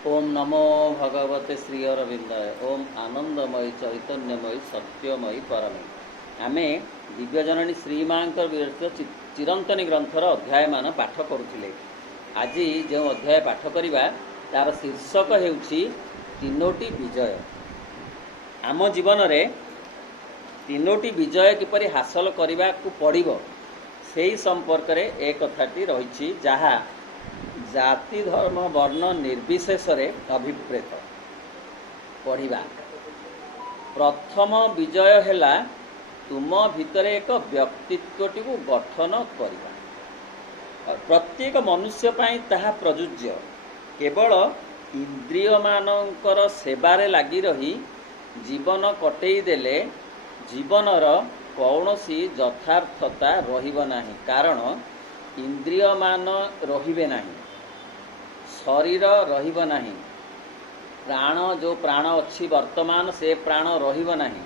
ओम नमो भगवते श्री अरविंदाय। ओम आनंदमयी चैतन्यमयी सत्यमयी परमे। आमे दिव्यजननी श्रीमांकर विरचित चिरंतनी ग्रंथर अध्याय मान पाठ करुथिले। आज जो अध्याय पाठ करिबा तार शीर्षक हेउछि तीनोटी विजय। आम जीवन रे तीनोटी विजय किपरि हासिल करिबा को पड़िबो सेही संपर्क रे एक कथाटी रहिछि जहा जाति धर्म वर्ण निर्विशेष अभिप्रेत। पढ़िबा प्रथम विजय हैला तुम भितर एक व्यक्तित्वटी को गठन करिबा। प्रत्येक मनुष्य पाई ताहा प्रयोज्य। केवल इंद्रिय मानकर सेवारे लगी रही जीवन कटेई देले जीवनर कौनसी यथार्थता रहिब नाही। कारण इंद्रिय मान रहिबे नाही, शरीर रहिब नाही, प्राण जो प्राण अच्छी वर्तमान से प्राण रहिब नाही,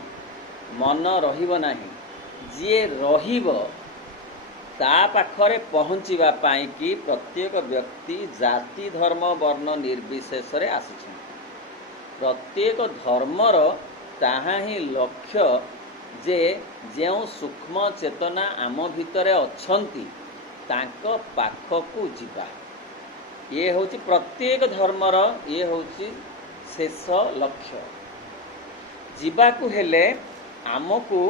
मन रहिब नाही। जे रहिब ता पाखरे पहुँचीबा पाई कि प्रत्येक व्यक्ति जाति धर्म वर्ण निर्विशेष रे आसिछन। प्रत्येक धर्मर ताहा ही लक्ष्य जे जेउ सूक्ष्म चेतना आम भितरे अछंती तांको पाखकू जिबा। ये होची प्रत्येक धर्मर ये होची शेष लक्ष्य। जीवाकू हेले आमको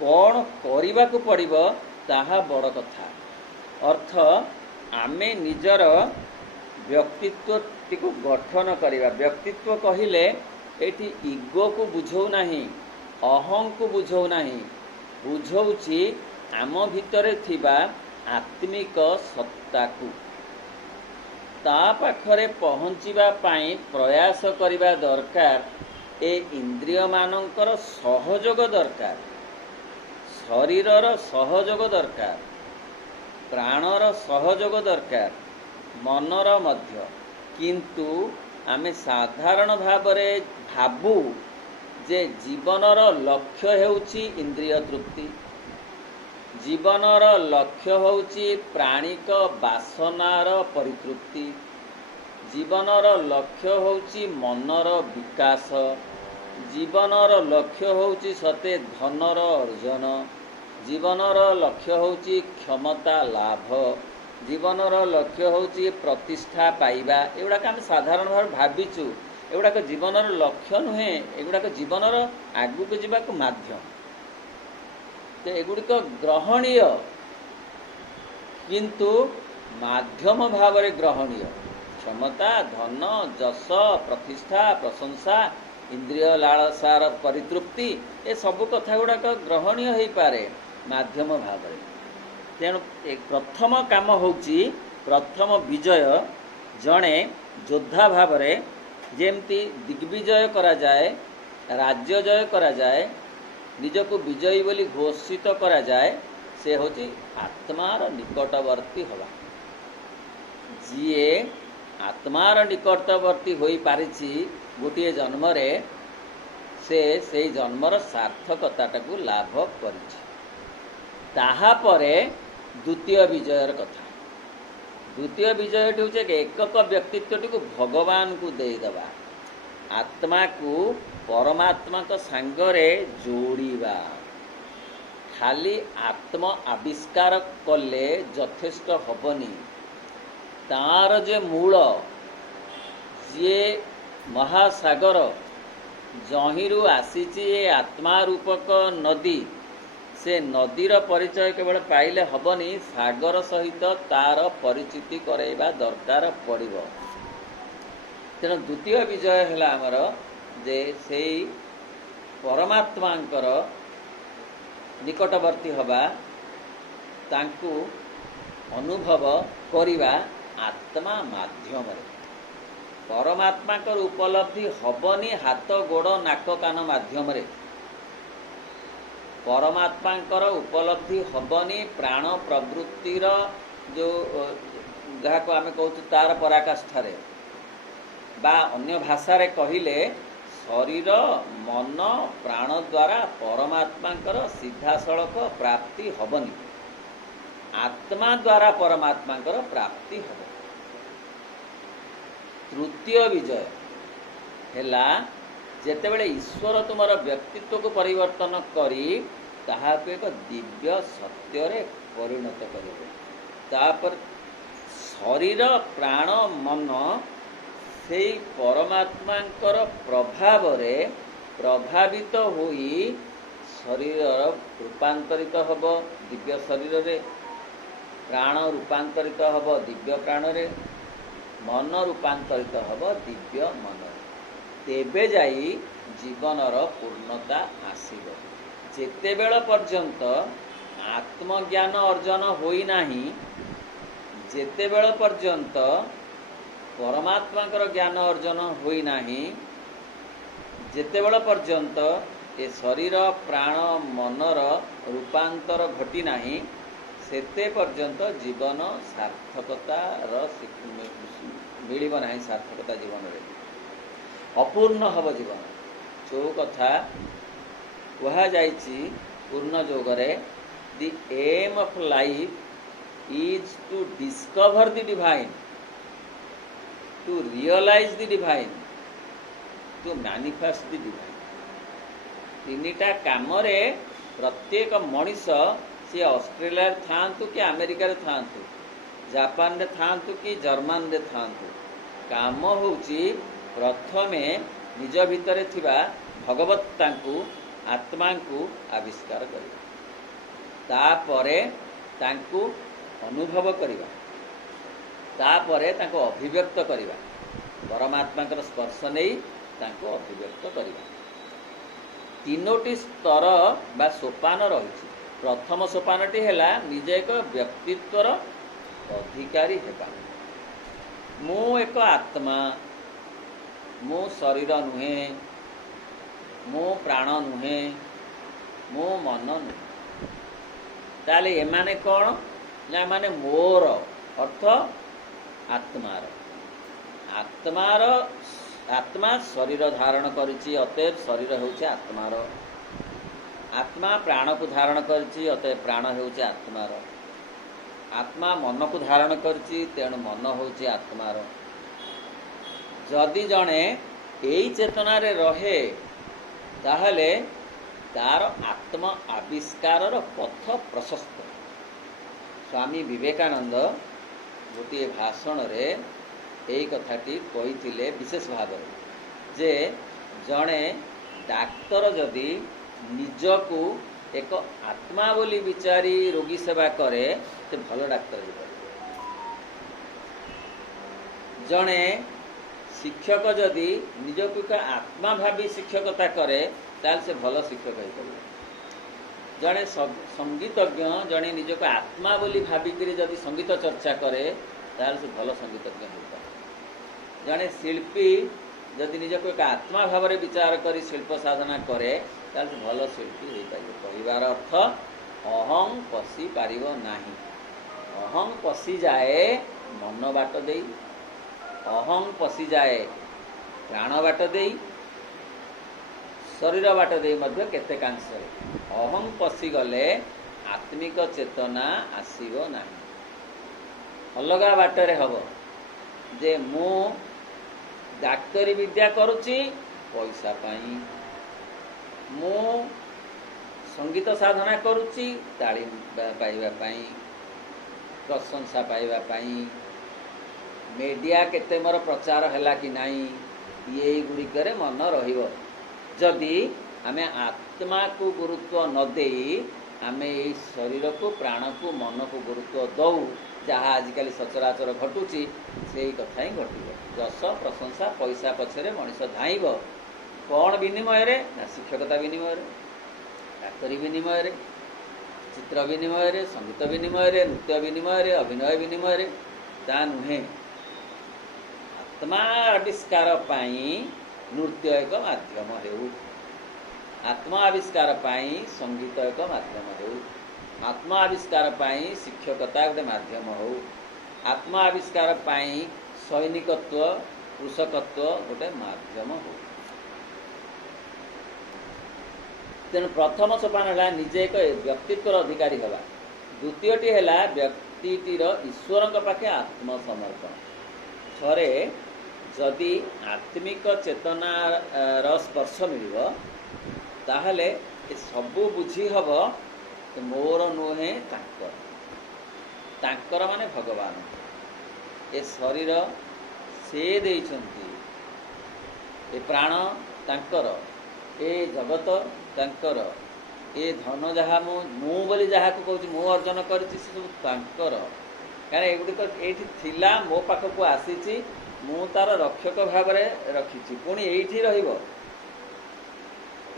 कौन करिबाकू पड़िबो ताहा बड़ कथा। अर्थ आमे निजर व्यक्तित्व को गठन करिबा। व्यक्तित्व कहिले एठी इगो को बुझौ नाही, अहं को बुझौ नाही, बुझौछि आम भितरे थिबा आत्मिक सत्ता को। ता पाखरे पहुँचीबा पाई प्रयास करिबा दरकार। ए इंद्रिय मानकर सहयोग दरकार, शरीरर सहयोग दरकार, प्राणर सहयोग दरकार, मनर मध्य। किंतु आमे साधारण भावरे भाबु जे जीवनर लक्ष्य हेउछि इंद्रिय तृप्ति, जीवनर लक्ष्य होउछि प्राणिक वासनार परितृप्ति, जीवनर लक्ष्य होउछि मनर विकास, जीवनर लक्ष्य होउछि सते धनर अर्जन, जीवनर लक्ष्य होउछि क्षमता लाभ, जीवनर लक्ष्य होउछि प्रतिष्ठा पाइबा। एगुड़ाक आम साधारण भाव भाविचु एगुड़ाक जीवनर लक्ष्य नुहे, एगुड़ाक जीवनर आगुक जीवाक माध्यम। तो एगुड़िक ग्रहणीय किंतु माध्यम भाव में ग्रहणीय। क्षमता धन जस प्रतिष्ठा प्रशंसा इंद्रिय लालसार परितृप्ति ए सबु कथा गुड़ाक ग्रहणीय हो पारे माध्यम भाव में। तेणु प्रथम काम होउची प्रथम विजय। जड़े योद्धा भाव में जेमती दिग्विजय करा जाए, राज्य जय करा जाए, निजको विजयी बोली घोषित करा जाए, से होची आत्मार निकटवर्ती हवा। जीए आत्मार निकटवर्ती होई पारिछि गोटे जन्म रे से जन्मर सार्थकताटाकू लाभ करिछि। ताहा परे द्वितीय विजयर कथा। द्वितीय विजय होचे एकक व्यक्तित्वटी को भगवान को देदेवा, आत्मा को परमात्मा को सांगरे जोड़ीबा। खाली आत्म आविष्कार कले यथेष्ट हबनी। तार जे मूल जे महासागर जहिरु आसीची ए आत्मा रूपक नदी, से नदीर परिचय केवल पाइले हबनी, सागर सहित तार परिचिति करैबा दरकार पड़िबो। तेणु द्वितीय विजय है आमर जे से परमात्मांकर निकटवर्ती हवा, तांकु अनुभव करिबा आत्मा माध्यम। परमात्माकर उपलब्धि हबनी हाथ गोड़ नाक कान माध्यम। परमात्मांकर उपलब्धि हबनी प्राण प्रवृत्तिर जो जहाँ को आमे कहूँ तार पराकाष्ठारे, बा अन्य भाषा रे कहिले शरीर मन प्राण द्वारा परमात्मांकर सीधासलख प्राप्ति हबनी, आत्मा द्वारा परमात्मांकर प्राप्ति हब। तृतीय विजय हैला जेतेबेले ईश्वर तुमर व्यक्तित्व को परिवर्तन करी ताहाको एक दिव्य सत्य रे परिणत करिवे। तापर शरीर प्राण मन से परमात्मांकर प्रभाव रे प्रभावित होई शरीर रूपांतरित हब दिव्य शरीर रे, प्राण रूपांतरित हब दिव्य प्राण रे, मन रूपांतरित हब दिव्य मन रे। तेबे जाई जीवनर पूर्णता आसीब। जेतेबेल पर्यंत आत्मज्ञान अर्जन होई नाही, जेतेबेल पर्यंत परमात्माकर ज्ञान अर्जन होई नाही, जेतेबेल पर्यंत ए शरीर प्राण मनर रूपांतर घटी नाही, सेते पर्यंत जीवन सार्थकतार मिलिब नाही। सार्थकता जीवन रे अपूर्ण हब जीवन। जो कथा कहा जाइछि पूर्ण जोगरे the aim of life is to discover the divine, to realise the divine, to manifest the divine. तीनिटा काम रे प्रत्येक मनीष सी ऑस्ट्रेलिया थांतु कि अमेरिका थांतु, जापान रे थांतु कि जर्मन रे थांतु, काम होउची प्रथमे निज भितरे थिबा भगवत्ता को आत्मा को आविष्कार करिबा, तापरे तांकु अनुभव करिबा, तापरे तांको अभिव्यक्त करिबा, परमात्माकर स्पर्श नहीं तांको अभिव्यक्त करिबा। तीनोटी स्तर बा सोपान रही। प्रथम सोपानटी है निजे एक व्यक्तित्वर अधिकारी हेबा। मु एक आत्मा, मु शरीर नुहे, मु प्राण नुहे, मु मन नुहे। ताले एमाने कौन ना एमाने मोर अर्थ आत्मार। आत्मार आत्मा शरीर धारण करिछि, अतएव शरीर होउछि आत्मार। आत्मा प्राण को धारण करिछि, अतएव प्राण होउछि आत्मार। आत्मा मन को धारण करिछि, तेणु मन होउछि आत्मार। जदि जणे एई चेतना रे रहे ताहले तार आत्म आविष्कार पथ प्रशस्त। स्वामी विवेकानंद गोटे भाषण रे एई कथाटी कहिथिले विशेष भाव जे जणे डाक्तर जदि निजकू एक आत्मा बोली विचारी रोगी सेवा करे तो भल डाक्तर हो। जणे शिक्षक जदि निजकू एक आत्मा भावी शिक्षकता करे ताल से भल शिक्षक हो। जड़े संगीतज्ञ जड़े निजक आत्मा बोली भाविक जदि संगीत चर्चा करे ताल से भल संगीतज्ञ होता। जड़े शिल्पी जदि निजक एक आत्मा भाव में विचार करी शिल्प साधना करे ताल से भल शिल्पी हो पाए। कहबार अर्थ अहं पशि पारिब नाही। अहं पशि जाए मन बाट दे, अहं पशि जाए प्राण बाट दे, शरीर बाट दे मध्य केतेकांश अहं पशि गले आत्मिक चेतना आसीब नाही। अलगा बाटरे हब जे मु डाक्तरी विद्या करुची पैसा पाई, मु संगीत साधना करुची तालीम पाइबा पाई, प्रशंसा पाइबा पाई, मीडिया केते मोर प्रचार हैला कि नाही ये गुड़िकरे मन रहिबो। जदि आमे आत्मा को गुरुत्व न देई आमे ये शरीर को प्राण को मन को गुरुत्व दऊ जहाँ आजिकल सचराचर घटुची से कथा ही घटो। यश प्रशंसा पैसा पछरे मनीष धाइब कौन विनिमय रे ना शिक्षकता विनिमय रे, डाक्तरी विनिमय रे, चित्र विनिमय रे, संगीत विनिमय रे, नृत्य विनिमय रे, अभिनय विनिमय रे। ता नुहे आत्मा आविष्कार पाई नृत्य एक माध्यम हेउ, आत्मा आविष्कार पाई संगीत एक माध्यम हेउ, आत्मा आविष्कार पाई शिक्षकता गोटे माध्यम हो, आत्मा आविष्कार पाई सैनिकत्व कृषकत्व गोटे माध्यम हो। तेणु प्रथम सोपान है निजे एक व्यक्तित्वर अधिकारी हवा। द्वितीयटी है व्यक्तिटीर ईश्वर पाखे आत्मसमर्पण। थरे जदि आत्मिक चेतनार स्पर्श मिल ताहले ए सबू बुझी हब मोर नुहे तांकर माने भगवान ए शरीर से देइछंती ए प्राण तांकर ए जगत तांकर ए धन जहाँ मु बोली जहाँ को कहूँ मु अर्जन करिछि से सब तांकर कारण एगुड़िक एठी थिला मो पाखक आसीछि मु तार रक्षक भाव रखी पुणी एठी रहिबो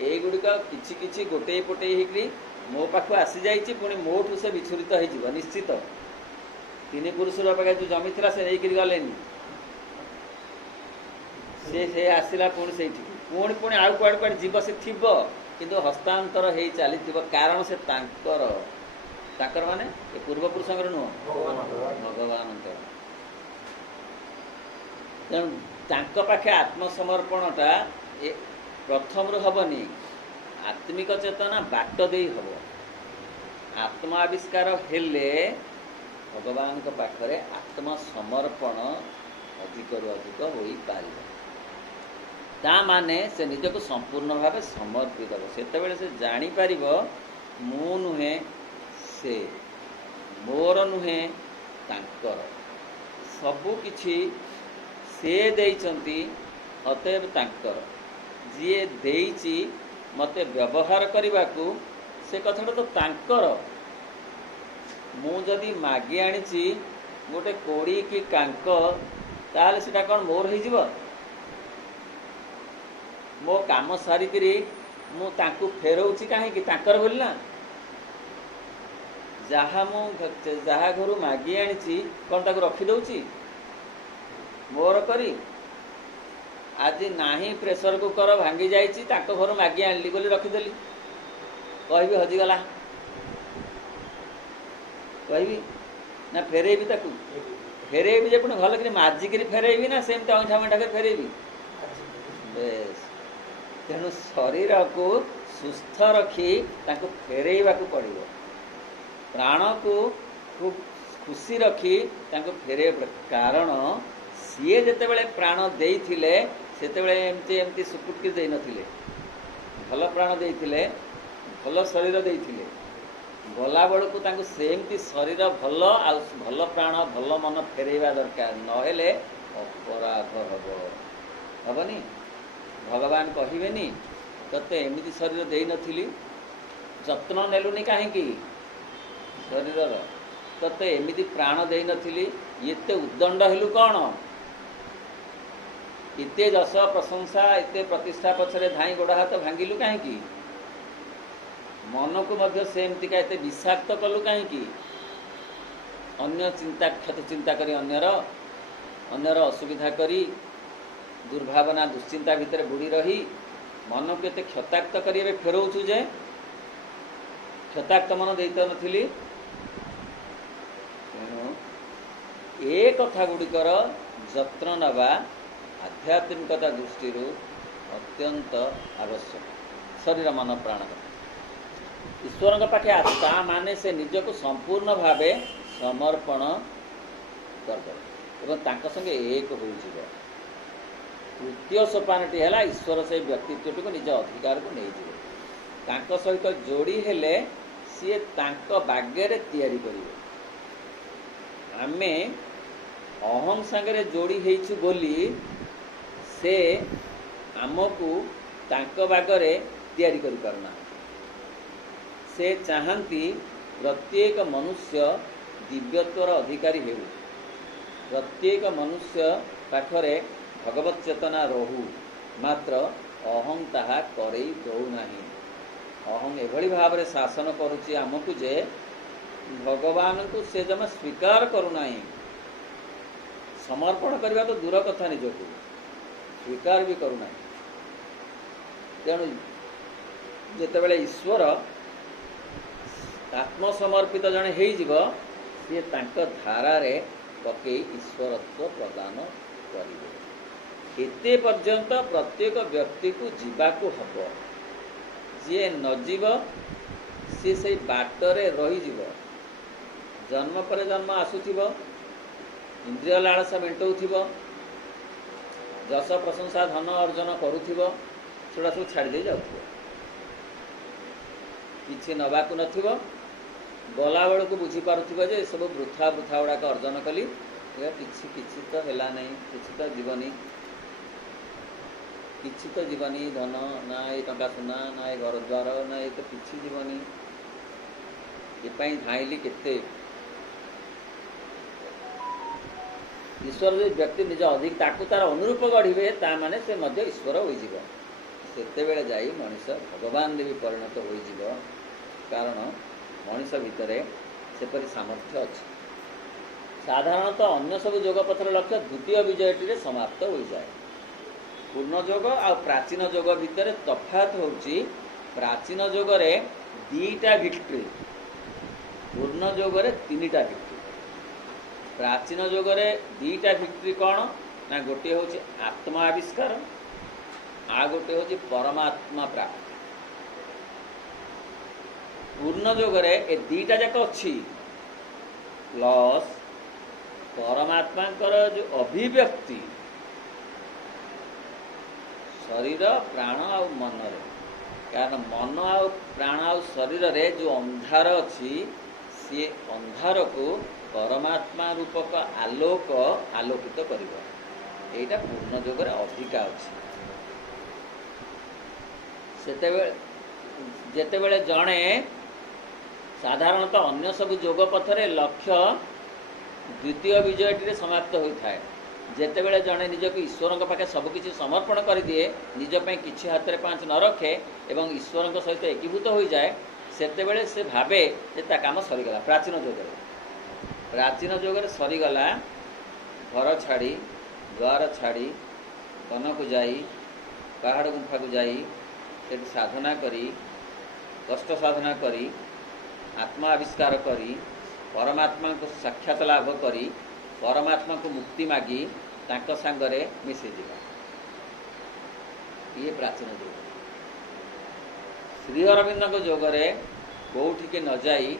एगुड़िक किछि किछि गोटे पोटे होकि मो पाख आसी जाइछि पुणी मोठू से विचुरित हो निश्चित तीन पुरुष पाखे जो जमी था से नहीं गलेनी से आसला पुणी से पुणी पुणी आउ कुआड़ कुआड़ जीव से थीब किंतु हस्तांतर हो चली कारण से ताकर माने पूर्व पुरुष नुह भगवान तेणु पाखे आत्मसमर्पणटा प्रथम हबनी आत्मिक चेतना बाट दे हम आत्म आविष्कार हेले भगवान पाखरे आत्मसमर्पण अधिक अधिक हो पार ता माने से निजक संपूर्ण भाव समर्पित हो से जापर मु नुहे से मोर नुहे तांकर सबु किछि से देइचंती अतएव तांकर जी देइची मते व्यवहार करने को से कथाटा तो तांकर मु जदि मागी आनी गोटे कोड़ी कि कांक ताले सेटा कौन मोर हो मो काम सारिकी मु तांकु फेरौची कहीं तांकर बोली ना जहाँ जहाँ घर मागी आनी कौन ताको रखीदे मोर करी आज नाही प्रेसर कुकर भांगी जाइए घर मागी आनली बोली रखीदेली कहि हजिगला कहि ना फेरेबी ताकू फेरेबी जे पुणी भल कि माजिक फेरेबी ना सेमती अंगठा मंठा कर फेरेबी बेस तेणु शरीर को सुस्थ रखी ताकू फेरेबा को पड़ो प्राण को खूब खुशी रखी ताकू फेरे कारण सीए जितेबाला प्राण देइथिले सेतेबाला एमती एमती सुकुटकी दे नथिले भल प्राण देइथिले भल शरीर देइथिले गला बेलू तांको सेमती शरीर भल आ भल प्राण भल मन फेरेबा दरकार नहेले अपराध हबनी भगवान कहबेनी तते एमती शरीर दे नथिली जत्न नेलुनी कहीं शरीर तते एमती प्राण दे नथिली एते उद्दंड हेलु कौन इते जस प्रशंसा इते प्रतिष्ठा पछरे धाई गोड़ हाथ भांगिलु कहीं मन को मध्य सेमती का एते विषाक्त कलु कहीं अन्य चिंता क्षत चिंता करी अन्यर असुविधा करी दुर्भावना दुश्चिंता भितर बुड़ी रही मन को एते क्षताक्त करी फेरौछु जे क्षताक्त मन देई तो नथिली ए कथा गुड़िकर जत्न नवा आध्यात्मिकता दृष्टि अत्यंत आवश्यक शरीर मन प्राण ईश्वर पाखे आस्था माने से निजक संपूर्ण भाव समर्पण कर संगे एक हो तृतीय सोपानटी है ईश्वर से व्यक्तित्व को निज अधिकार को नहीं सहित जोड़ी हेले सी बाग्य तैयारी करिवे आमे अहम सांगरे जोड़ी हेइछु बोली से आमको तांक बागरे तैयारी करि पारना से चाहती प्रत्येक मनुष्य दिव्यत्वर अधिकारी हेउ प्रत्येक मनुष्य पाखरे भगवत चेतना रहू मात्र अहम ताहा करई दौ नाही अहम एभली भाव में शासन करुच्ची आमको जे भगवान को से जमा स्वीकार करूना समर्पण करने तो दूर कथा निजक स्वीकार भी करूना तेणु जितेबाला ईश्वर आत्मसमर्पित जड़े सी धारार पकई ईश्वरत्व प्रदान करेंगे एते पर्यंत प्रत्येक व्यक्ति को जीवाकू हब जी न जीव सी से बाटरे रही जन्म पर जन्म आसुथिबो इंद्रिय लालसा मेंटौथिबो ଯଶ ପ୍ରଶଂସା ଧନ ଅର୍ଜନ କରୁଥିବ, ସେଗୁଡ଼ା ସବୁ ଛାଡ଼ି ଦେଇ ଯାଉଥିବ, କିଛି ନେବାକୁ ନଥିବ। ଗଲାବେଳକୁ ବୁଝିପାରୁଥିବ ଯେ ଏସବୁ ବୃଥା ବୃଥା ଗୁଡ଼ାକ ଅର୍ଜନ କଲି, କିଛି ତ ହେଲା ନାହିଁ, କିଛି ତ ଯିବନି, କିଛି ତ ଯିବନି, ଧନ ନା ଏ ଟଙ୍କା ସୁନା ନା ଏ ଘର ଦ୍ୱାର ନା ଏ ତ କିଛି ଯିବନି, ଏପାଇଁ ଧାଇଁଲି କେତେ। ଈଶ୍ୱର ଯଦି ବ୍ୟକ୍ତି ନିଜ ଅଧିକ ତାକୁ ତାର ଅନୁରୂପ ଗଢ଼ିବେ, ତା ମାନେ ସେ ମଧ୍ୟ ଈଶ୍ୱର ହୋଇଯିବ। ସେତେବେଳେ ଯାଇ ମଣିଷ ଭଗବାନରେ ବି ପରିଣତ ହୋଇଯିବ, କାରଣ ମଣିଷ ଭିତରେ ସେପରି ସାମର୍ଥ୍ୟ ଅଛି। ସାଧାରଣତଃ ଅନ୍ୟ ସବୁ ଯୋଗପଥର ଲକ୍ଷ୍ୟ ଦ୍ୱିତୀୟ ବିଜୟଟିରେ ସମାପ୍ତ ହୋଇଯାଏ। ପୂର୍ଣ୍ଣ ଯୋଗ ଆଉ ପ୍ରାଚୀନ ଯୋଗ ଭିତରେ ତଫାତ୍ ହେଉଛି, ପ୍ରାଚୀନ ଯୋଗରେ 2ଟା ଭିକ୍ଟ୍ରି, ପୂର୍ଣ୍ଣ ଯୋଗରେ 3ଟା ଭିକ୍ଟ୍ରି। ପ୍ରାଚୀନ ଯୋଗରେ 2ଟା ଭିକ୍ଟ୍ରି କ'ଣ ନା, ଗୋଟିଏ ହେଉଛି ଆତ୍ମା ଆବିଷ୍କାର, ଆଉ ଗୋଟିଏ ହେଉଛି ପରମାତ୍ମା ପ୍ରାପ୍ତି। ପୂର୍ଣ୍ଣ ଯୋଗରେ ଏ 2ଟା ଯାକ ଅଛି, ପ୍ଲସ୍ ପରମାତ୍ମାଙ୍କର ଯେଉଁ ଅଭିବ୍ୟକ୍ତି ଶରୀର ପ୍ରାଣ ଆଉ ମନରେ, କାରଣ ମନ ଆଉ ପ୍ରାଣ ଆଉ ଶରୀରରେ ଯେଉଁ ଅନ୍ଧାର ଅଛି, ସିଏ ଅନ୍ଧାରକୁ ପରମାତ୍ମା ରୂପକ ଆଲୋକ ଆଲୋକିତ କରିବ। ଏଇଟା ପୂର୍ଣ୍ଣ ଯୋଗରେ ଅଧିକା ଅଛି। ଯେତେବେଳେ ଜଣେ ସାଧାରଣତଃ ଅନ୍ୟ ସବୁ ଯୋଗ ପଥରେ ଲକ୍ଷ୍ୟ ଦ୍ୱିତୀୟ ବିଜୟଟିରେ ସମାପ୍ତ ହୋଇଥାଏ। ଯେତେବେଳେ ଜଣେ ନିଜକୁ ଈଶ୍ୱରଙ୍କ ପାଖେ ସବୁକିଛି ସମର୍ପଣ କରିଦିଏ, ନିଜ ପାଇଁ କିଛି ହାତରେ ପାଞ୍ଚ ନ ରଖେ ଏବଂ ଈଶ୍ୱରଙ୍କ ସହିତ ଏକୀଭୂତ ହୋଇଯାଏ, ସେତେବେଳେ ସେ ଭାବେ ଯେ ତା କାମ ସରିଗଲା। ପ୍ରାଚୀନ ଯୁଗରେ ସରିଗଲା, ଘର ଛାଡ଼ି ଦ୍ୱାର ଛାଡ଼ି ବନକୁ ଯାଇ ପାହାଡ଼ ଗୁମ୍ଫାକୁ ଯାଇ ସେଠି ସାଧନା କରି, କଷ୍ଟ ସାଧନା କରି, ଆତ୍ମା ଆବିଷ୍କାର କରି, ପରମାତ୍ମାଙ୍କୁ ସାକ୍ଷାତ ଲାଭ କରି, ପରମାତ୍ମାଙ୍କୁ ମୁକ୍ତି ମାଗି ତାଙ୍କ ସାଙ୍ଗରେ ମିଶିଯିବା। ଇଏ ପ୍ରାଚୀନ ଯୁଗ। ଶ୍ରୀ ଅରବିନ୍ଦଙ୍କ ଯୋଗରେ କେଉଁଠିକି ନ ଯାଇ,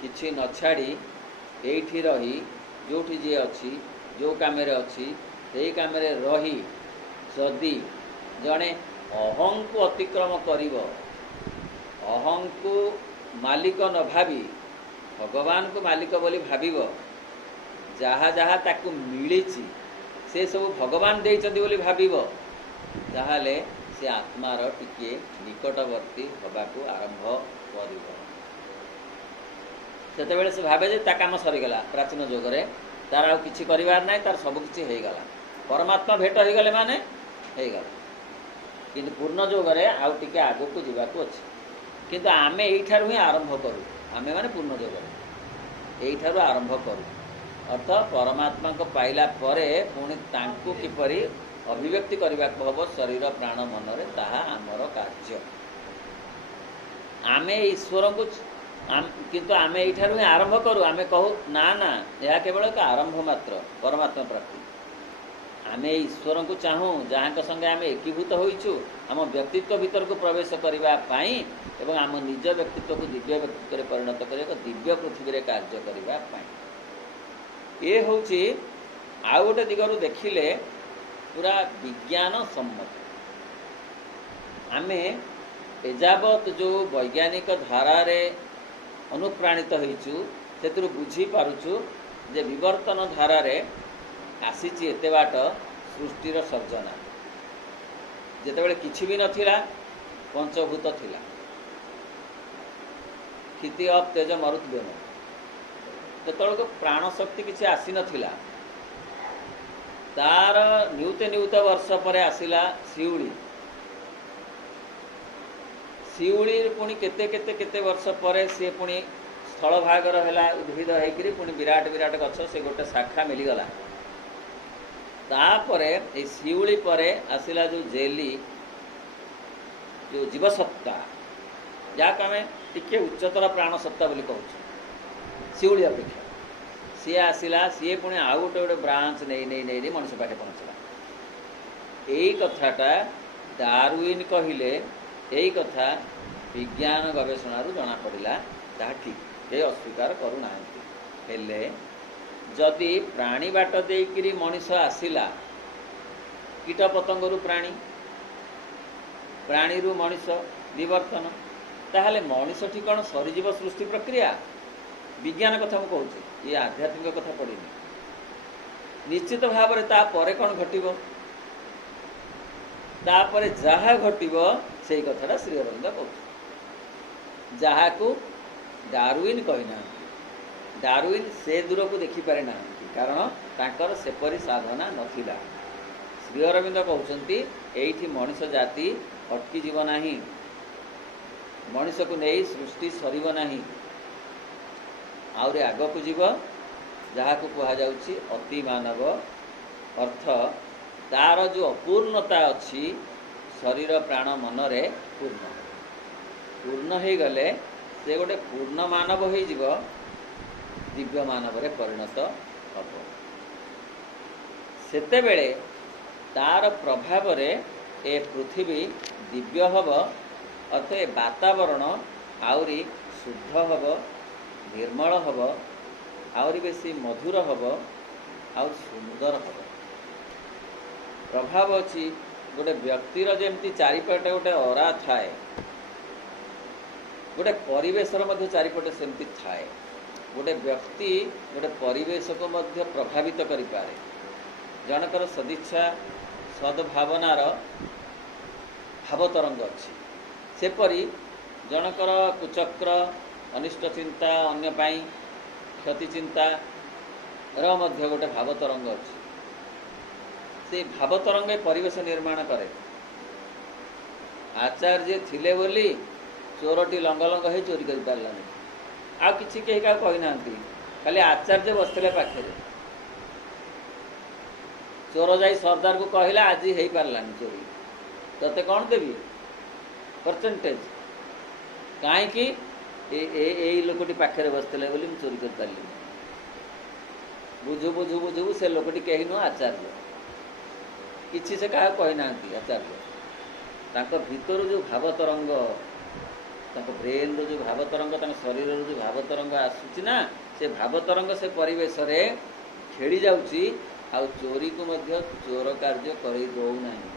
କିଛି ନ ଛାଡ଼ି, ଏଇଠି ରହି ଯେଉଁଠି ଯିଏ ଅଛି, ଯେଉଁ କାମରେ ଅଛି ସେଇ କାମରେ ରହି ଯଦି ଜଣେ ଅହଂକୁ ଅତିକ୍ରମ କରିବ, ଅହଂକୁ ମାଲିକ ନ ଭାବି ଭଗବାନଙ୍କୁ ମାଲିକ ବୋଲି ଭାବିବ, ଯାହା ଯାହା ତାକୁ ମିଳିଛି ସେ ସବୁ ଭଗବାନ ଦେଇଛନ୍ତି ବୋଲି ଭାବିବ, ତାହେଲେ ସେ ଆତ୍ମାର ଟିକିଏ ନିକଟବର୍ତ୍ତୀ ହେବାକୁ ଆରମ୍ଭ କରିବ। ସେତେବେଳେ ସେ ଭାବେ ଯେ ତା କାମ ସରିଗଲା। ପ୍ରାଚୀନ ଯୁଗରେ ତାର ଆଉ କିଛି କରିବାର ନାହିଁ, ତାର ସବୁ କିଛି ହେଇଗଲା, ପରମାତ୍ମା ଭେଟ ହେଇଗଲେ ମାନେ ହେଇଗଲା। କିନ୍ତୁ ପୂର୍ଣ୍ଣ ଯୁଗରେ ଆଉ ଟିକେ ଆଗକୁ ଯିବାକୁ ଅଛି। କିନ୍ତୁ ଆମେ ଏଇଠାରୁ ହିଁ ଆରମ୍ଭ କରୁ, ଆମେ ମାନେ ପୂର୍ଣ୍ଣ ଯୁଗରେ ଏଇଠାରୁ ଆରମ୍ଭ କରୁ। ଅର୍ଥ ପରମାତ୍ମାଙ୍କୁ ପାଇଲା ପରେ ପୁଣି ତାଙ୍କୁ କିପରି ଅଭିବ୍ୟକ୍ତି କରିବାକୁ ହେବ ଶରୀର ପ୍ରାଣ ମନରେ, ତାହା ଆମର କାର୍ଯ୍ୟ। ଆମେ ଈଶ୍ୱରଙ୍କୁ କିନ୍ତୁ ଆମେ ଏଇଠାରୁ ହିଁ ଆରମ୍ଭ କରୁ। ଆମେ କହୁ ନା ନା, ଏହା କେବଳ ଏକ ଆରମ୍ଭ ମାତ୍ର, ପରମାତ୍ମା ପ୍ରାପ୍ତି। ଆମେ ଈଶ୍ୱରଙ୍କୁ ଚାହୁଁ, ଯାହାଙ୍କ ସଙ୍ଗେ ଆମେ ଏକୀଭୂତ ହୋଇଛୁ ଆମ ବ୍ୟକ୍ତିତ୍ୱ ଭିତରକୁ ପ୍ରବେଶ କରିବା ପାଇଁ ଏବଂ ଆମ ନିଜ ବ୍ୟକ୍ତିତ୍ୱକୁ ଦିବ୍ୟ ବ୍ୟକ୍ତିତ୍ୱରେ ପରିଣତ କରି ଏକ ଦିବ୍ୟ ପୃଥିବୀରେ କାର୍ଯ୍ୟ କରିବା ପାଇଁ। ଏ ହେଉଛି ଆଉ ଗୋଟେ ଦିଗରୁ ଦେଖିଲେ ପୁରା ବିଜ୍ଞାନ ସମ୍ମତ। ଆମେ ଏଯାବତ୍ ଯେଉଁ ବୈଜ୍ଞାନିକ ଧାରାରେ ଅନୁପ୍ରାଣିତ ହୋଇଛୁ, ସେଥିରୁ ବୁଝିପାରୁଛୁ ଯେ ବିବର୍ତ୍ତନ ଧାରାରେ ଆସିଛି ଏତେ ବାଟ ସୃଷ୍ଟିର ସର୍ଜନା। ଯେତେବେଳେ କିଛି ବି ନଥିଲା, ପଞ୍ଚଭୂତ ଥିଲା, କ୍ଷିତି ଅପ୍ ତେଜ ମରୁତ୍ ବ୍ୟୋମ, ଯେତେବେଳକୁ ପ୍ରାଣ ଶକ୍ତି କିଛି ଆସିନଥିଲା, ତାର ନିୟୁତ ବର୍ଷ ପରେ ଆସିଲା ଶିଉଳି। ଶିଉଳି ପୁଣି କେତେ ବର୍ଷ ପରେ ସିଏ ପୁଣି ସ୍ଥଳଭାଗର ହେଲା, ଉଦ୍ଭିଦ ହେଇକିରି ପୁଣି ବିରାଟ ବିରାଟ ଗଛ, ସେ ଗୋଟେ ଶାଖା ମିଳିଗଲା। ତାପରେ ଏଇ ଶିଉଳି ପରେ ଆସିଲା ଯେଉଁ ଜେଲି, ଯେଉଁ ଜୀବସତ୍ତା, ଯାହାକୁ ଆମେ ଟିକେ ଉଚ୍ଚତର ପ୍ରାଣସତ୍ତା ବୋଲି କହୁଛୁ ଶିଉଳି ଅପେକ୍ଷା, ସିଏ ଆସିଲା। ସିଏ ପୁଣି ଆଉ ଗୋଟେ ବ୍ରାଞ୍ଚ ନେଇ ମଣିଷ ପାଖେ ପହଞ୍ଚିଲା। ଏଇ କଥାଟା ଡାରୱିନ୍ କହିଲେ, ଏଇ କଥା ବିଜ୍ଞାନ ଗବେଷଣାରୁ ଜଣାପଡ଼ିଲା, ତାହା ଠିକ୍, କେହି ଅସ୍ୱୀକାର କରୁନାହାନ୍ତି। ହେଲେ ଯଦି ପ୍ରାଣୀ ବାଟ ଦେଇକିରି ମଣିଷ ଆସିଲା, कीट पतंगरू प्राणी, प्राणीरू मनीष विवर्तन, ताहले मनीषठी कौन सरीजीव सृष्टि प्रक्रिया? विज्ञान कथा मु कहूँ, ये आध्यात्मिक कथा पढ़नी। निश्चित भाव में तापर कौन घटिब, तापर जहा घटिब से कथाटा श्री अरविंद कहते, जहाँ को डार्विन कहना। डार्विन से दूर को देखिपारे ना, कारण तांकर सेपरी साधना नथिला। श्री अरविंद कहते एठी मनीष जाति अटकी जीव नाही, मनीष को नहीं सृष्टि सरीब नाही, आउरे आगकू जीव, जहाँ को कहा जाउछि अति मानव। अर्थ तार जो अपूर्णता अच्छी शरीर प्राण मन रे पूर्ण हो गले से गोटे पूर्ण मानव हो जीव, दिव्य मानव रे परिणत हम। सेतेबेले तार प्रभाव रे ए पृथ्वी दिव्य हब, अर्थ ए वातावरण आउरी शुद्ध हब, निर्मल हब, आउरी बेसी मधुर हब, आउ सुंदर हब। प्रभाव अच्छी गोटे व्यक्तिर जमती चारिपटे गोटे अरा थाए, गोटे परिवेशर मध्य चारिपटे सेमती थाए। गोटे व्यक्ति गोटे परिवेश को मध्य प्रभावित करि पारे। जनकर सदिच्छा सद्भावनार भावतरंग अच्छी, सेपरी जनकर कुचक्र अनिष्ट चिंता, अन्य पाई क्षति चिंता र मध्य गोटे भावतरंग अच्छी। से भावतरंग परिवेश निर्माण करे। आचार्य थिले बोली चोरटी लंग लंग हो चोरी कर पारानी, आ किसी कहीं क्या कहना, खाली आचार्य बसते पाखे। चोर जाई सरदार को कहला आज हो पारानी चोरी, तते कौन देवी परसेंटेज, कहीं लोकटी पाखे बसते बोली चोरी कर पारि। बुझु बुझु बुझु से लोकटी कहीं नुह आचार्य, किसी से क्या कहना आचार्य। तांको भीतर जो भावतरंग, ब्रेन रो जो भावतरंग, शरीर रो जो भावतरंग आसुची ना, से भावतरंग से परिवेश रे खेली जाउची, आ चोरी को मध्य चोर कार्य करेई दौ नाही।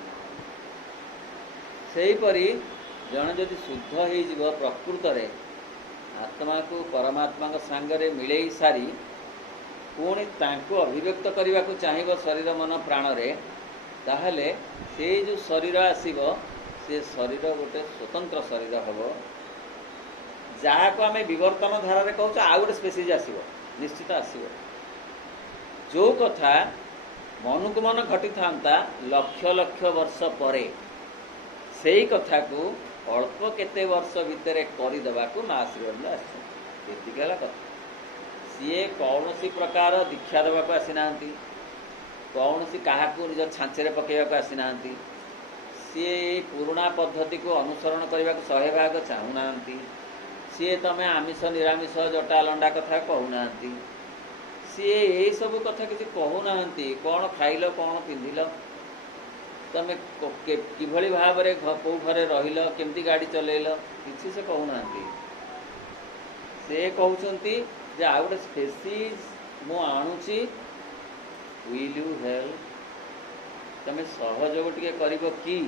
सेहीपरि जन जदि शुद्ध हो जीव प्रकृत रे आत्मा को परमात्मा सांगरे मिलई सारी पुणी तांको अभिव्यक्त करने को चाहिए शरीर मन प्राण रे, ताहले से जो शरीर आसीबो से शरीर गोटे स्वतंत्र शरीर हम, जहाँ को आम विवर्तन धारा कहूँ आ गोटे स्पेसीज आसो, निश्चित आसो। जो कथा मन को मन घटी था लक्ष लक्ष वर्ष पर, से कथा को अल्प केते वर्ष भितर करदेवा को माँ श्री अरविंद आसला कथा। सी कौन सी प्रकार दीक्षा देवाक आसीना, कौन सी क्या निज छांचे पकड़ा आसीना, सी पुराणा पद्धति को अनुसरण करने को 100 भाग चाहूना, सी तमें आमिष निरामिष जटा लंडा कथा कहूना, सी यही सब कथा किसी कहूना। कौन खाइल, कौन पिंधिल, तमें किभली भाव में कौ घरे रहिल, केमती गाड़ी चलैल, किसी से कहूना। से कहते जे आ गोटे स्पेसीज मु आणुची, विल यू हेल्प, तमें सहयोग टे कर कि,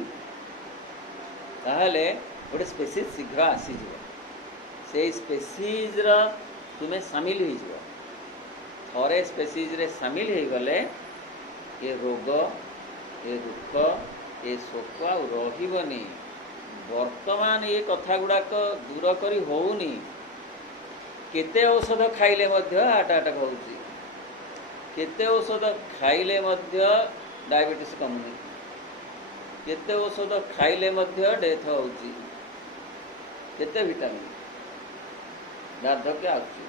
ताहले गोटे स्पेसीज शीघ्र आसीज, से स्पेसीज तुम्हें सामिल हो। थरे स्पेसीज रे सामिल हो गले ये रोग, ये दुख, ये शोक रही। वर्तमान ये कथा गुड़ाक दूर करी होउनी। केते औषध खाइले मध्य हार्ट अटैक होउची, केते औषध खाइले मध्य डायबिटीज कमुनी, केते औषध खाइले मध्य डेथ होउची, केते विटामिन वार्धक्य आउची,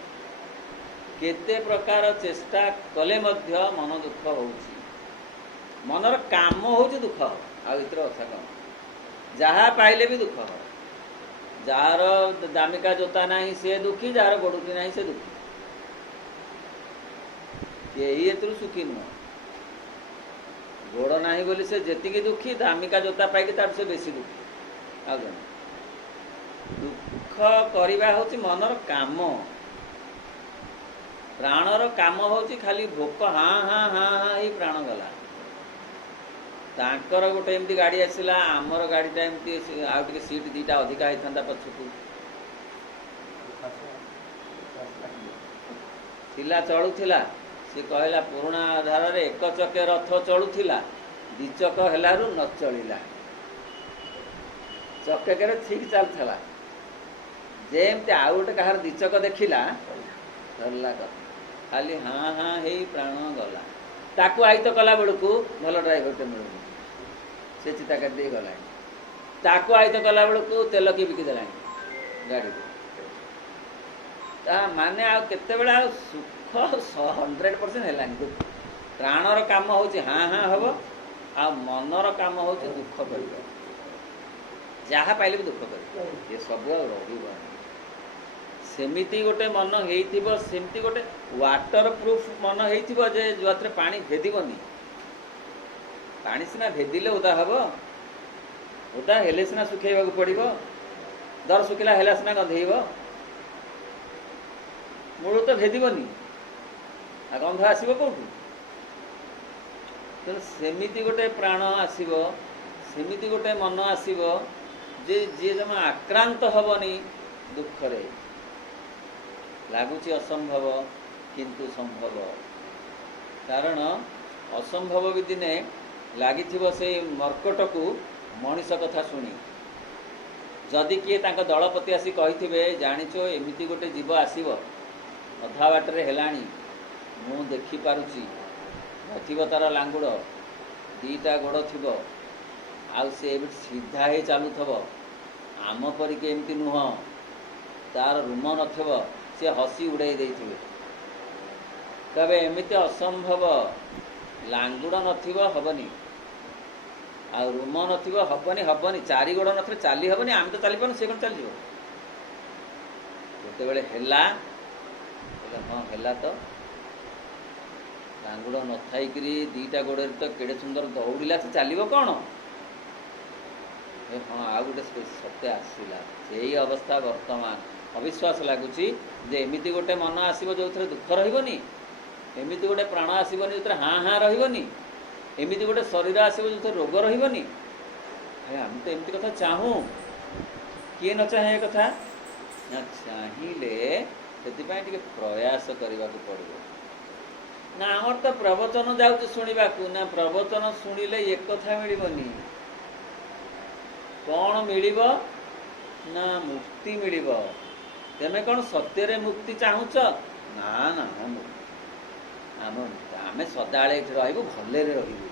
केते प्रकार चेष्टा कले मध्य मन दुख होउची। मनर काम होउची दुख, आ इतर कथा कम। जहाँ पाइले भी दुख, जार दामिका जोता नहीं से दुखी, जार गोड़ुटी नहीं से दुखी, यही एतरु सुखी नुह। गोड़ नहीं बोली से जेतिकी दुखी, दामिका जोता पाइक तार से बेसी दुखी। आ दुख करवा होची मनर काम, प्राणर काम होची खाली भोक, हाँ हाँ हाँ हाँ ही प्राण गला। ତାଙ୍କର ଗୋଟେ ଏମିତି ଗାଡ଼ି ଆସିଲା, ଆମର ଗାଡ଼ିଟା ଏମିତି ଆଉ ଟିକେ ସିଟ୍ ଦୁଇଟା ଅଧିକା ହେଇଥାନ୍ତା ପଛକୁ, ଥିଲା ଚଳୁଥିଲା। ସେ କହିଲା ପୁରୁଣା ଧାରାରେ ଏକ ଚକେ ରଥ ଚଳୁଥିଲା, ଦିଚକ ହେଲାରୁ ନ ଚଳିଲା। ଚକକରେ ଠିକ୍ ଚାଲୁଥିଲା, ଯେମିତି ଆଉ ଗୋଟେ କାହାର ଦିଚକ ଦେଖିଲା ଧରିଲା କଥା, ଖାଲି ହାଁ ହାଁ ହେଇ ପ୍ରାଣ ଗଲା। ତାକୁ ଆଇତ କଲା ବେଳକୁ ଭଲ ଡ୍ରାଇଭରଟେ ମିଳୁନି, ସେ ଚିତା କାଟି ଦେଇ ଗଲାଣି। ତାକୁ ଆଇତ କଲା ବେଳକୁ ତେଲ କିଏ ବିକି ଦେଲାଣି ଗାଡ଼ିକୁ। ତା ମାନେ ଆଉ କେତେବେଳେ ଆଉ ସୁଖ 100% ହେଲାନି। ପ୍ରାଣର କାମ ହେଉଛି ହାଁ ହାଁ ହବ, ଆଉ ମନର କାମ ହେଉଛି ଦୁଃଖ କରିବ। ଯାହା ପାଇଲେ ବି ଦୁଃଖ କରିବ, ଏସବୁ ଆଉ ରହିବ। ସେମିତି ଗୋଟେ ମନ ହେଇଥିବ, ସେମିତି ଗୋଟେ ୱାଟର ପ୍ରୁଫ୍ ମନ ହେଇଥିବ ଯେ ଯେଉଁଥିରେ ପାଣି ଭେଦିବନି। ପାଣି ସିନା ଭେଦିଲେ ଓଦା ହେବ, ଓଦା ହେଲେ ସିନା ଶୁଖେଇବାକୁ ପଡ଼ିବ, ଦର ଶୁଖିଲା ହେଲା ସିନା ଗନ୍ଧେଇବ, ମୂଳ ତ ଭେଦିବନି, ଆଉ ଗନ୍ଧ ଆସିବ କେଉଁଠୁ? ତେଣୁ ସେମିତି ଗୋଟେ ପ୍ରାଣ ଆସିବ, ସେମିତି ଗୋଟେ ମନ ଆସିବ ଯେ ଯିଏ ଜମା ଆକ୍ରାନ୍ତ ହେବନି ଦୁଃଖରେ। ଲାଗୁଛି ଅସମ୍ଭବ କିନ୍ତୁ ସମ୍ଭବ, କାରଣ ଅସମ୍ଭବ ବି ଦିନେ ଲାଗିଥିବ ସେଇ ମର୍କଟକୁ ମଣିଷ କଥା ଶୁଣି। ଯଦି କିଏ ତାଙ୍କ ଦଳପତି ଆସି କହିଥିବେ ଜାଣିଛ ଏମିତି ଗୋଟେ ଜୀବ ଆସିବ, ଅଧା ବାଟରେ ହେଲାଣି, ମୁଁ ଦେଖିପାରୁଛି, ନଥିବ ତାର ଲାଙ୍ଗୁଡ଼, ଦୁଇଟା ଗୋଡ଼ ଥିବ, ଆଉ ସେ ଏମିତି ସିଧା ହେଇ ଚାଲୁଥିବ, ଆମ ପରିକି ଏମିତି ନୁହଁ, ତାର ରୁମ ନଥିବ, ସେ ହସି ଉଡ଼େଇ ଦେଇଥିବେ, କହିବେ ଏମିତି ଅସମ୍ଭବ, ଲାଙ୍ଗୁଡ଼ ନଥିବ ହବନି, ଆଉ ରୁମ ନଥିବ ହବନି, ଚାରି ଗୋଡ଼ ନଥିଲେ ଚାଲି ହବନି, ଆମେ ତ ଚାଲିପାରୁନି, ସେ କ'ଣ ଚାଲିଯିବ? ଯେତେବେଳେ ହେଲା, ହଁ ହେଲା ତ, ଲାଙ୍ଗୁଡ଼ ନଥାଇକିରି ଦୁଇଟା ଗୋଡ଼ରେ ତ କେଡ଼େ ସୁନ୍ଦର ଦୌଡ଼ିଲା, ସେ ଚାଲିବ କ'ଣ? ହଁ ଆଉ ଗୋଟେ ସତ୍ୟ ଆସିଲା। ସେଇ ଅବସ୍ଥା ବର୍ତ୍ତମାନ। ଅବିଶ୍ୱାସ ଲାଗୁଛି ଯେ ଏମିତି ଗୋଟେ ମନ ଆସିବ ଯେଉଁଥିରେ ଦୁଃଖ ରହିବନି, ଏମିତି ଗୋଟେ ପ୍ରାଣ ଆସିବନି ଯେଉଁଥିରେ ହାଁ ହାଁ ରହିବନି, ଏମିତି ଗୋଟେ ଶରୀର ଆସିବ ଯେଉଁଥିରେ ରୋଗ ରହିବନି। ଆମେ ତ ଏମିତି କଥା ଚାହୁଁ, କିଏ ନ ଚାହେଁ ଏ କଥା? ନା ଚାହିଁଲେ ସେଥିପାଇଁ ଟିକେ ପ୍ରୟାସ କରିବାକୁ ପଡ଼ିବ। ନା ଆମର ତ ପ୍ରବଚନ ଯାଉଛି ଶୁଣିବାକୁ, ନା ପ୍ରବଚନ ଶୁଣିଲେ ଏ କଥା ମିଳିବନି। କ'ଣ ମିଳିବ? ନା ମୁକ୍ତି ମିଳିବ। ତେମେ କ'ଣ ସତ୍ୟରେ ମୁକ୍ତି ଚାହୁଁଛ? ନା ନା, ଆମେ ସଦାବେଳେ ଏଠି ରହିବୁ, ଭଲରେ ରହିବୁ।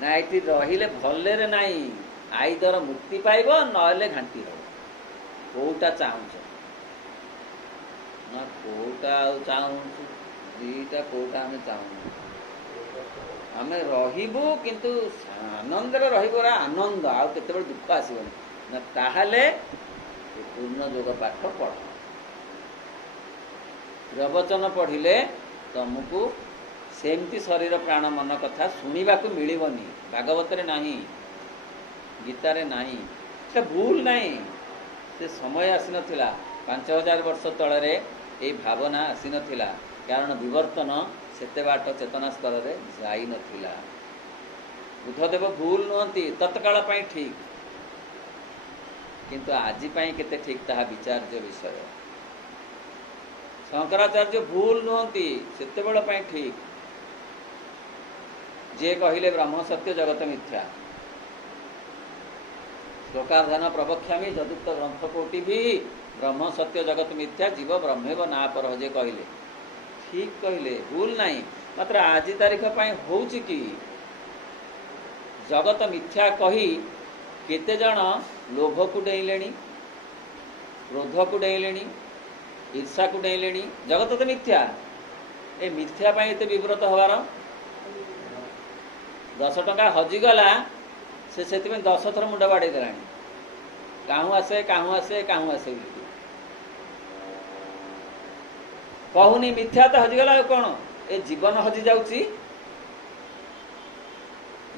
ନା ଏଠି ରହିଲେ ଭଲରେ ନାହିଁ, ଆଇଦର ମୁକ୍ତି ପାଇବ ନହେଲେ ଘାଣ୍ଟି ହେବ। କେଉଁଟା ଚାହୁଁଛ? ନା କେଉଁଟା ଆଉ ଚାହୁଁଛୁ? ଦୁଇଟା କୋଉଟା ଆମେ ଚାହୁଁନୁ। ଆମେ ରହିବୁ କିନ୍ତୁ ଆନନ୍ଦରେ ରହିବୁ, ଆନନ୍ଦ, ଆଉ କେତେବେଳେ ଦୁଃଖ ଆସିବନି। ନା ତାହେଲେ ପୂର୍ଣ୍ଣ ଯୋଗ ପାଠ ପଢ଼। ପ୍ରବଚନ ପଢ଼ିଲେ ତମକୁ ସେମିତି ଶରୀର ପ୍ରାଣ ମନ କଥା ଶୁଣିବାକୁ ମିଳିବନି। ଭାଗବତରେ ନାହିଁ, ଗୀତାରେ ନାହିଁ, ସେ ଭୁଲ ନାହିଁ। ସେ ସମୟ ଆସିନଥିଲା, 5000 ବର୍ଷ ତଳରେ ଏଇ ଭାବନା ଆସିନଥିଲା, କାରଣ ବିବର୍ତ୍ତନ ସେତେ ବାଟ ଚେତନା ସ୍ତରରେ ଯାଇନଥିଲା। ବୁଦ୍ଧଦେବ ଭୁଲ ନୁହନ୍ତି, ତତ୍କାଳ ପାଇଁ ଠିକ୍, କିନ୍ତୁ ଆଜି ପାଇଁ କେତେ ଠିକ୍ ତାହା ବିଚାର୍ଯ୍ୟ ବିଷୟ। ଶଙ୍କରାଚାର୍ଯ୍ୟ ଭୁଲ ନୁହନ୍ତି, ସେତେବେଳେ ପାଇଁ ଠିକ୍। ଯିଏ କହିଲେ ବ୍ରହ୍ମ ସତ୍ୟ ଜଗତ ମିଥ୍ୟା, ଶ୍ଲୋକାର୍ଦ୍ଧନ ପ୍ରବକ୍ଷ୍ୟାମି ଯଦୁକ୍ତ ଗ୍ରନ୍ଥ କୋଟି ବି ବ୍ରହ୍ମ ସତ୍ୟ ଜଗତ ମିଥ୍ୟା ଜୀବ ବ୍ରହ୍ମେବ ନା ପରଃ, ଯେ କହିଲେ ଠିକ୍ କହିଲେ, ଭୁଲ ନାହିଁ। ମାତ୍ର ଆଜି ତାରିଖ ପାଇଁ ହେଉଛି କି ଜଗତ ମିଥ୍ୟା କହି କେତେଜଣ ଲୋଭକୁ ଡେଇଁଲେଣି, କ୍ରୋଧକୁ ଡେଇଁଲେଣି, ଈର୍ଷାକୁ ଡେଇଁଲେଣି। ଜଗତ ତ ମିଥ୍ୟା, ଏ ମିଥ୍ୟା ପାଇଁ ଏତେ ବିବ୍ରତ ହେବାର। 10 ଟଙ୍କା ହଜିଗଲା, ସେ ସେଥିପାଇଁ 10 ଥର ମୁଣ୍ଡ ବାଡ଼େଇ ଦେଲାଣି, କାହୁଁ ଆସେ କାହୁଁ ଆସେ କାହୁଁ ଆସେ ବୋଲି କହୁନି। ମିଥ୍ୟା ତ ହଜିଗଲା, ଆଉ କ'ଣ ଏ ଜୀବନ ହଜି ଯାଉଛି?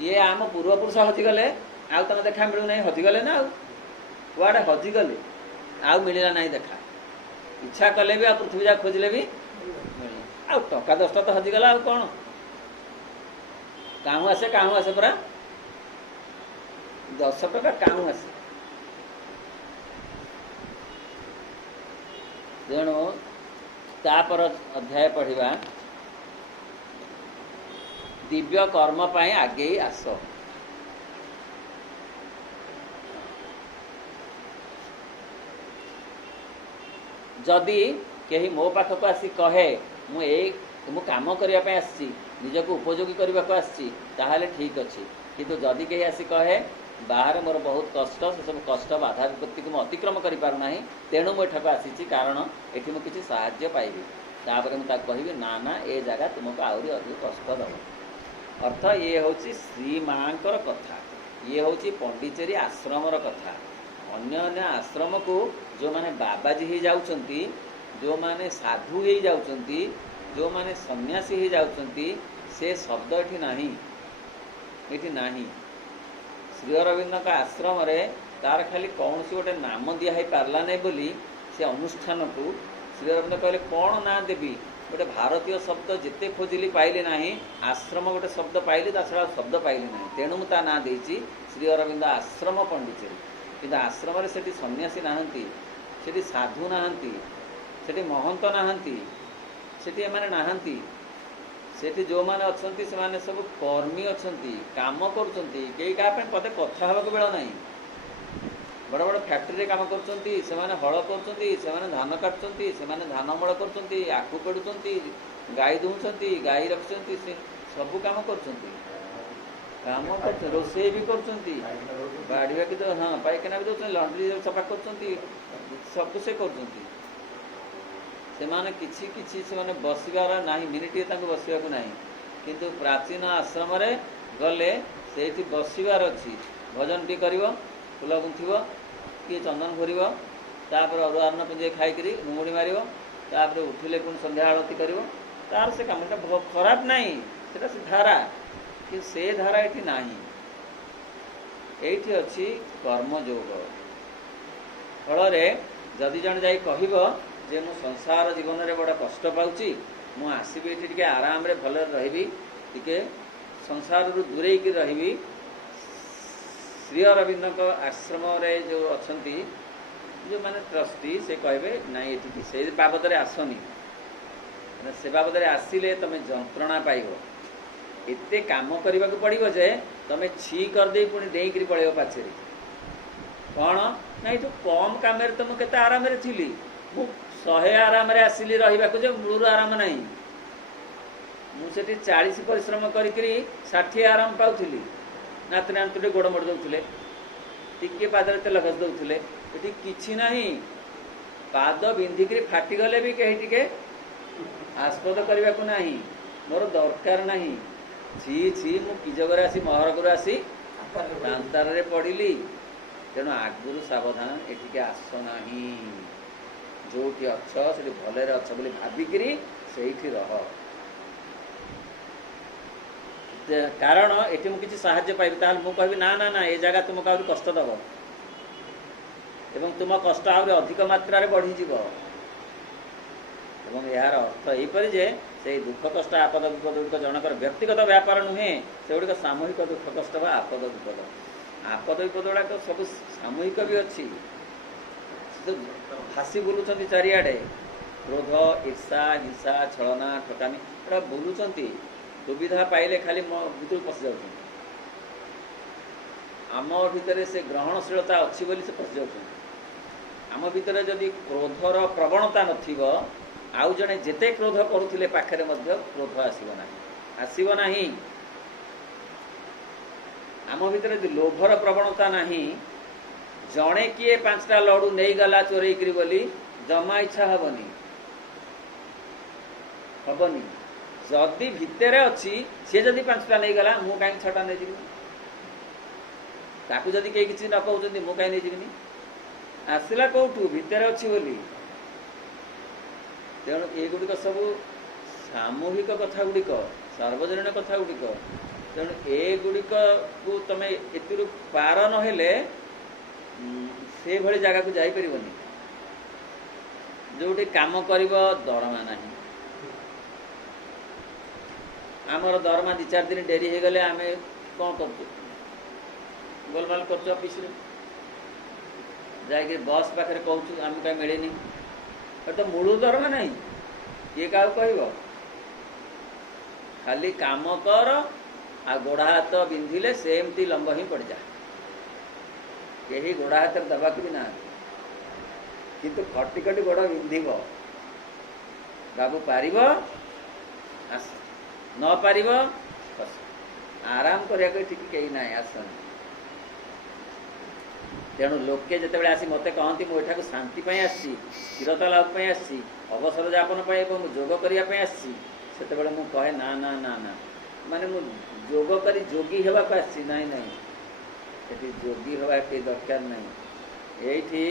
ଇଏ ଆମ ପୂର୍ବପୁରୁଷ ହଜିଗଲେ, ଆଉ ତମେ ଦେଖା ମିଳୁନାହିଁ, ହଜିଗଲେ ନା, ଆଉ କୁଆଡ଼େ ହଜିଗଲେ, ଆଉ ମିଳିଲା ନାହିଁ ଦେଖା। ଇଚ୍ଛା କଲେ ବି, ଆଉ ପୃଥିବୀ ଯାକ ଖୋଜିଲେ ବି ମିଳିଲା। ଆଉ ଟଙ୍କା 10ଟା ତ ହଜିଗଲା, ଆଉ କ'ଣ? କାହୁଁ ଆସେ ପରା 10 ଟଙ୍କା କାହୁଁ ଆସେ। ତେଣୁ ତାपर ଅଧ୍ୟାୟ ପଢ଼ିବା ଦିବ୍ୟ କର୍ମ ପାଇଁ ଆଗେଇ ଆସ। ଯଦି କେହି ମୋ ପାଖକୁ ଆସି କହେ ମୁଁ କାମ କରିବା ପାଇଁ ଆସିଛି, ନିଜକୁ ଉପଯୋଗୀ କରିବାକୁ ଆସିଛି, ତାହେଲେ ଠିକ୍ ଅଛି। କିନ୍ତୁ ଯଦି କେହି ଆସି କହେ ବାହାରେ ମୋର ବହୁତ କଷ୍ଟ, ସେସବୁ କଷ୍ଟ ବାଧା ବିପତ୍ତିକୁ ମୁଁ ଅତିକ୍ରମ କରିପାରୁନାହିଁ, ତେଣୁ ମୁଁ ଏଠାକୁ ଆସିଛି କାରଣ ଏଠି ମୁଁ କିଛି ସାହାଯ୍ୟ ପାଇବି, ତାପରେ ମୁଁ ତାକୁ କହିବି ନା ନା ଏ ଜାଗା ତୁମକୁ ଆହୁରି ଅଧିକ କଷ୍ଟ ଦେବ। ଅର୍ଥ ଇଏ ହେଉଛି ଶ୍ରୀମାଙ୍କର କଥା, ଇଏ ହେଉଛି ପଣ୍ଡିଚେରୀ ଆଶ୍ରମର କଥା। ଅନ୍ୟ ଅନ୍ୟ ଆଶ୍ରମକୁ ଯେଉଁମାନେ ବାବାଜୀ ହେଇଯାଉଛନ୍ତି, ଯେଉଁମାନେ ସାଧୁ ହେଇଯାଉଛନ୍ତି, ଯେଉଁମାନେ ସନ୍ନ୍ୟାସୀ ହେଇଯାଉଛନ୍ତି, ସେ ଶବ୍ଦ ଏଠି ନାହିଁ, ଏଠି ନାହିଁ। ଶ୍ରୀ ଅରବିନ୍ଦଙ୍କ ଆଶ୍ରମରେ ତାର ଖାଲି କୌଣସି ଗୋଟେ ନାମ ଦିଆ ହେଇପାରିଲା ନାହିଁ ବୋଲି ସେ ଅନୁଷ୍ଠାନକୁ ଶ୍ରୀ ଅରବିନ୍ଦ କହିଲେ କ'ଣ ନାଁ ଦେବି, ଗୋଟେ ଭାରତୀୟ ଶବ୍ଦ ଯେତେ ଖୋଜିଲି ପାଇଲି ନାହିଁ, ଆଶ୍ରମ ଗୋଟେ ଶବ୍ଦ ପାଇଲି, ତା ଛଡ଼ା ଶବ୍ଦ ପାଇଲି ନାହିଁ, ତେଣୁ ମୁଁ ତା ନାଁ ଦେଇଛି ଶ୍ରୀ ଅରବିନ୍ଦ ଆଶ୍ରମ ପଣ୍ଡିଚେରୀ। କିନ୍ତୁ ଆଶ୍ରମରେ ସେଠି ସନ୍ନ୍ୟାସୀ ନାହାନ୍ତି, ସେଠି ସାଧୁ ନାହାନ୍ତି, ସେଠି ମହନ୍ତ ନାହାନ୍ତି, ସେଠି ଏମାନେ ନାହାନ୍ତି। ସେଠି ଯେଉଁମାନେ ଅଛନ୍ତି ସେମାନେ ସବୁ କର୍ମୀ ଅଛନ୍ତି, କାମ କରୁଛନ୍ତି, କେହି କାହା ପାଇଁ ପଦେ କଥା ହେବାକୁ ବେଳ ନାହିଁ। ବଡ଼ ବଡ଼ ଫ୍ୟାକ୍ଟ୍ରିରେ କାମ କରୁଛନ୍ତି, ସେମାନେ ହଳ କରୁଛନ୍ତି, ସେମାନେ ଧାନ କାଟୁଛନ୍ତି, ସେମାନେ ଧାନ ଅମଳ କରୁଛନ୍ତି, ଆଖୁ ପେଡ଼ୁଛନ୍ତି, ଗାଈ ଦୁହୁଁଛନ୍ତି, ଗାଈ ରଖୁଛନ୍ତି, ସେ ସବୁ କାମ କରୁଛନ୍ତି, ରୋଷେଇ ବି କରୁଛନ୍ତି, ବାଢ଼ିବାକୁ ତ ହଁ ପାଇଖାନା ବି ଦେଉଛନ୍ତି, ଲଣ୍ଡ୍ରି ସଫା କରୁଛନ୍ତି, ସବୁ ସେ କରୁଛନ୍ତି। ସେମାନେ କିଛି ସେମାନେ ବସିବାର ନାହିଁ, ମିନିଟିଏ ତାଙ୍କୁ ବସିବାକୁ ନାହିଁ। କିନ୍ତୁ ପ୍ରାଚୀନ ଆଶ୍ରମରେ ଗଲେ ସେଇଠି ବସିବାର ଅଛି, ଭଜନଟି କରିବ, ଫୁଲ ଗୁନ୍ଥିବ, କିଏ ଚନ୍ଦନ ଘୋରିବ, ତାପରେ ଅରୁଆ ଅନ୍ନ ପୁଞ୍ଜେ ଖାଇକରି ମୁହୁଡ଼ି ମାରିବ, ତାପରେ ଉଠିଲେ ପୁଣି ସନ୍ଧ୍ୟା ଆଳତି କରିବ, ତାର ସେ କାମଟା ଖରାପ ନାହିଁ, ସେଟା ସେ ଧାରା, କିନ୍ତୁ ସେ ଧାରା ଏଠି ନାହିଁ। ଏଇଠି ଅଛି କର୍ମଯୋଗ। ଫଳରେ ଯଦି ଜଣେ ଯାଇ କହିବ ଯେ ମୁଁ ସଂସାର ଜୀବନରେ ବଡ଼ କଷ୍ଟ ପାଉଛି, ମୁଁ ଆସିବି ଏଠି ଟିକେ ଆରାମରେ ଭଲରେ ରହିବି, ଟିକେ ସଂସାରରୁ ଦୂରେଇକି ରହିବି, ଶ୍ରୀ ଅରବିନ୍ଦଙ୍କ ଆଶ୍ରମରେ ଯେଉଁ ଅଛନ୍ତି ଯେଉଁମାନେ ଟ୍ରଷ୍ଟି, ସେ କହିବେ ନାଇଁ ଏଠିକି ସେ ବାବଦରେ ଆସନି, ସେ ବାବଦରେ ଆସିଲେ ତମେ ଯନ୍ତ୍ରଣା ପାଇବ, ଏତେ କାମ କରିବାକୁ ପଡ଼ିବ ଯେ ତମେ ଛି କରିଦେଇ ପୁଣି ଡେଇଁକିରି ପଳେଇବ ପାଛରେ। କ'ଣ ନା ଏଠୁ କମ୍ କାମରେ ତ ମୁଁ କେତେ ଆରାମରେ ଥିଲି, ମୁଁ 100 ଆରାମରେ ଆସିଲି ରହିବାକୁ ଯେ ମୂଳରୁ ଆରାମ ନାହିଁ। ମୁଁ ସେଠି 40 ପରିଶ୍ରମ କରିକିରି 60 ଆରାମ ପାଉଥିଲି। ନାତି ନାତୁଟେ ଗୋଡ଼ ମୋଡ଼ି ଦେଉଥିଲେ, ଟିକିଏ ପାଦରେ ତେଲ ଘଷି ଦେଉଥିଲେ, ଏଠି କିଛି ନାହିଁ। ପାଦ ବିନ୍ଧିକିରି ଫାଟିଗଲେ ବି କେହି ଟିକେ ଆସ୍ପଦ କରିବାକୁ ନାହିଁ, ମୋର ଦରକାର ନାହିଁ। ଛି ମୁଁ କି ଯୋଗରେ ଆସି ମହରଗରୁ ଆସି ଦାନ୍ତାରରେ ପଡ଼ିଲି। ତେଣୁ ଆଗରୁ ସାବଧାନ, ଏଠିକି ଆସ ନାହିଁ, ଯେଉଁଠି ଅଛ ସେଠି ଭଲରେ ଅଛ ବୋଲି ଭାବିକିରି ସେଇଠି ରହ, କାରଣ ଏଠି ମୁଁ କିଛି ସାହାଯ୍ୟ ପାଇବି। ତାହେଲେ ମୁଁ କହିବି ନା ନା ନା ଏ ଜାଗା ତୁମକୁ ଆହୁରି କଷ୍ଟ ଦେବ ଏବଂ ତୁମ କଷ୍ଟ ଆହୁରି ଅଧିକ ମାତ୍ରାରେ ବଢ଼ିଯିବ। ଏବଂ ଏହାର ଅର୍ଥ ଏହିପରି ଯେ ସେଇ ଦୁଃଖ କଷ୍ଟ ଆପଦ ବିପଦ ଗୁଡ଼ିକ ଜଣଙ୍କର ବ୍ୟକ୍ତିଗତ ବ୍ୟାପାର ନୁହେଁ, ସେଗୁଡ଼ିକ ସାମୂହିକ ଦୁଃଖ କଷ୍ଟ ବା ଆପଦ ବିପଦ। ଆପଦ ବିପଦ ଗୁଡ଼ାକ ସବୁ ସାମୂହିକ ବି ଅଛି, ଭାସି ବୁଲୁଛନ୍ତି ଚାରିଆଡ଼େ, କ୍ରୋଧ, ଈର୍ଷା, ହିଂସା, ଛଳନା, ଠକାମି, ଏଗୁଡ଼ା ବୁଲୁଛନ୍ତି, ସୁବିଧା ପାଇଲେ ଖାଲି ଭିତରକୁ ପଶି ଯାଉଛନ୍ତି। ଆମ ଭିତରେ ସେ ଗ୍ରହଣଶୀଳତା ଅଛି ବୋଲି ସେ ପଶି ଯାଉଛନ୍ତି। ଆମ ଭିତରେ ଯଦି କ୍ରୋଧର ପ୍ରବଣତା ନଥିବ, ଆଉ ଜଣେ ଯେତେ କ୍ରୋଧ କରୁଥିଲେ ପାଖରେ ମଧ୍ୟ କ୍ରୋଧ ଆସିବ ନାହିଁ। ଆମ ଭିତରେ ଯଦି ଲୋଭର ପ୍ରବଣତା ନାହିଁ, ଜଣେ କିଏ 5ଟା ଲଡ଼ୁ ନେଇଗଲା ଚୋରେଇକିରି ବୋଲି ଜମା ଇଚ୍ଛା ହବନି। ଯଦି ଭିତରେ ଅଛି, ସିଏ ଯଦି 5ଟା ନେଇଗଲା, ମୁଁ କାହିଁକି 6ଟା ନେଇଯିବି? ତାକୁ ଯଦି କେହି କିଛି ନ କହୁଛନ୍ତି, ମୁଁ କାହିଁକି ନେଇଯିବିନି? ଆସିଲା କୋଉଠୁ? ଭିତରେ ଅଛି ବୋଲି। ତେଣୁ ଏଗୁଡ଼ିକ ସବୁ ସାମୂହିକ କଥା ଗୁଡ଼ିକ, ସାର୍ବଜନୀନ କଥା ଗୁଡ଼ିକ। ତେଣୁ ଏଗୁଡ଼ିକକୁ ତମେ ଏଥିରୁ ପାର ନହେଲେ ସେଭଳି ଜାଗାକୁ ଯାଇପାରିବନି, ଯେଉଁଠି କାମ କରିବ ଦରମା ନାହିଁ, आमर दरमा 2-4 दिन डेरी हो गले आम कौन कर गोलमाल कर ऑफिस जाकि बस पाखे कहूँ आम कहीं मिलनी तो मूल दरमा नहीं किए क्या कह खाली काम कर आ गोड़ हाथ बिंधिले सेमती लंब ही पड़ जा कहीं गोड़ हाथ दबा भी ना किंतु खटी खटी गोड़ बिंधिब बाबू पार आस न पार आराम करने कहीं ना आसन तेणु लोके जिते आसी मत कहती मुझे शांति आसी स्थिरता लाभ आसी अवसर जापन जोग करने से मुझे कहे ना ना ना ना माने मु जोग करी जोगी होगा आसी ना ये जोगी हवा के दरकार नहीं ये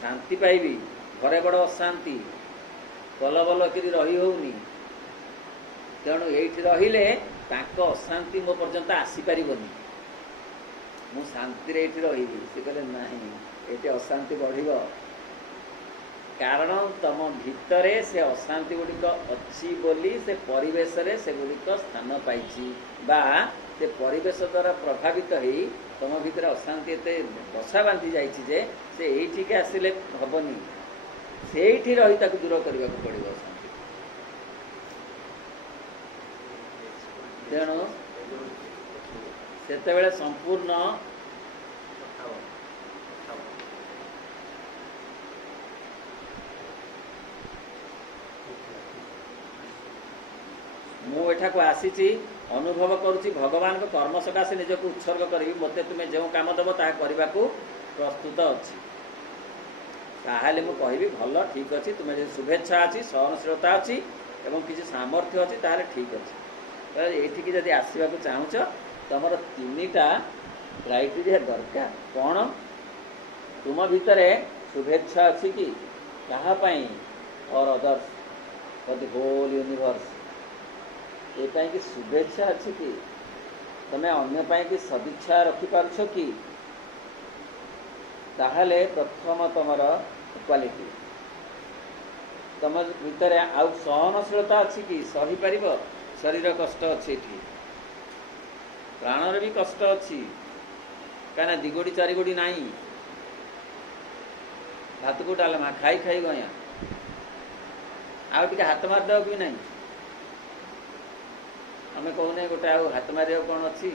शांति पाइबी घरे बड़ अशांति बल बल कर रही होनी तेणु ये रहिले अशांति मो पर्यंत आसीपारनी मु शांति रे रही से कहले नहीं ये अशांति बढ़ कारण तुम भितरे से अशांति गुड़िक अच्छी बोली से परिवेश रे से गुड़िक स्थान पाई बा से परिवेश द्वारा प्रभावित हो तुम भितर अशांति एत बसा बांधी जाइए से ये आसिले हेनी से रही दूर करने को पड़ो अशांति तेणु सेतेबेले संपूर्ण मुठा को आसी अनुभव करुँची भगवान कर्म सकाशे निजक उत्सर्ग करी मत तुम्हें जो कम दब ता करने को प्रस्तुत अच्छी ताहले मु कहबी भल ठीक अच्छे तुम्हें जो शुभेच्छा अच्छी सहनशीलता अच्छी एवं किसी सामर्थ्य अच्छी ताहले ठीक अच्छे ये जदि आसवा चाहूच तुम 3टा क्राइटेरिया दरकार कौन तुम भितर शुभेच्छा अच्छी कि कहापाई और others for the whole universe ये कि शुभेच्छा अच्छी कि तुम्हें अन्य कि सदिच्छा रखिपार कि ताहले प्रथम तुम क्वालिटी तुम भितर आउ सहनशीलता अच्छी कि सही पार शरीर कष्ट अच्छी प्राणर भी कष्ट अच्छी कहीं 2 गोड़ी 4 गोड़ी नहीं भात को डालमा खाई खाई गया आउ हाथ मारदेव भी नहीं आम कहूने गोटे आउ हाथ मार कौन अच्छी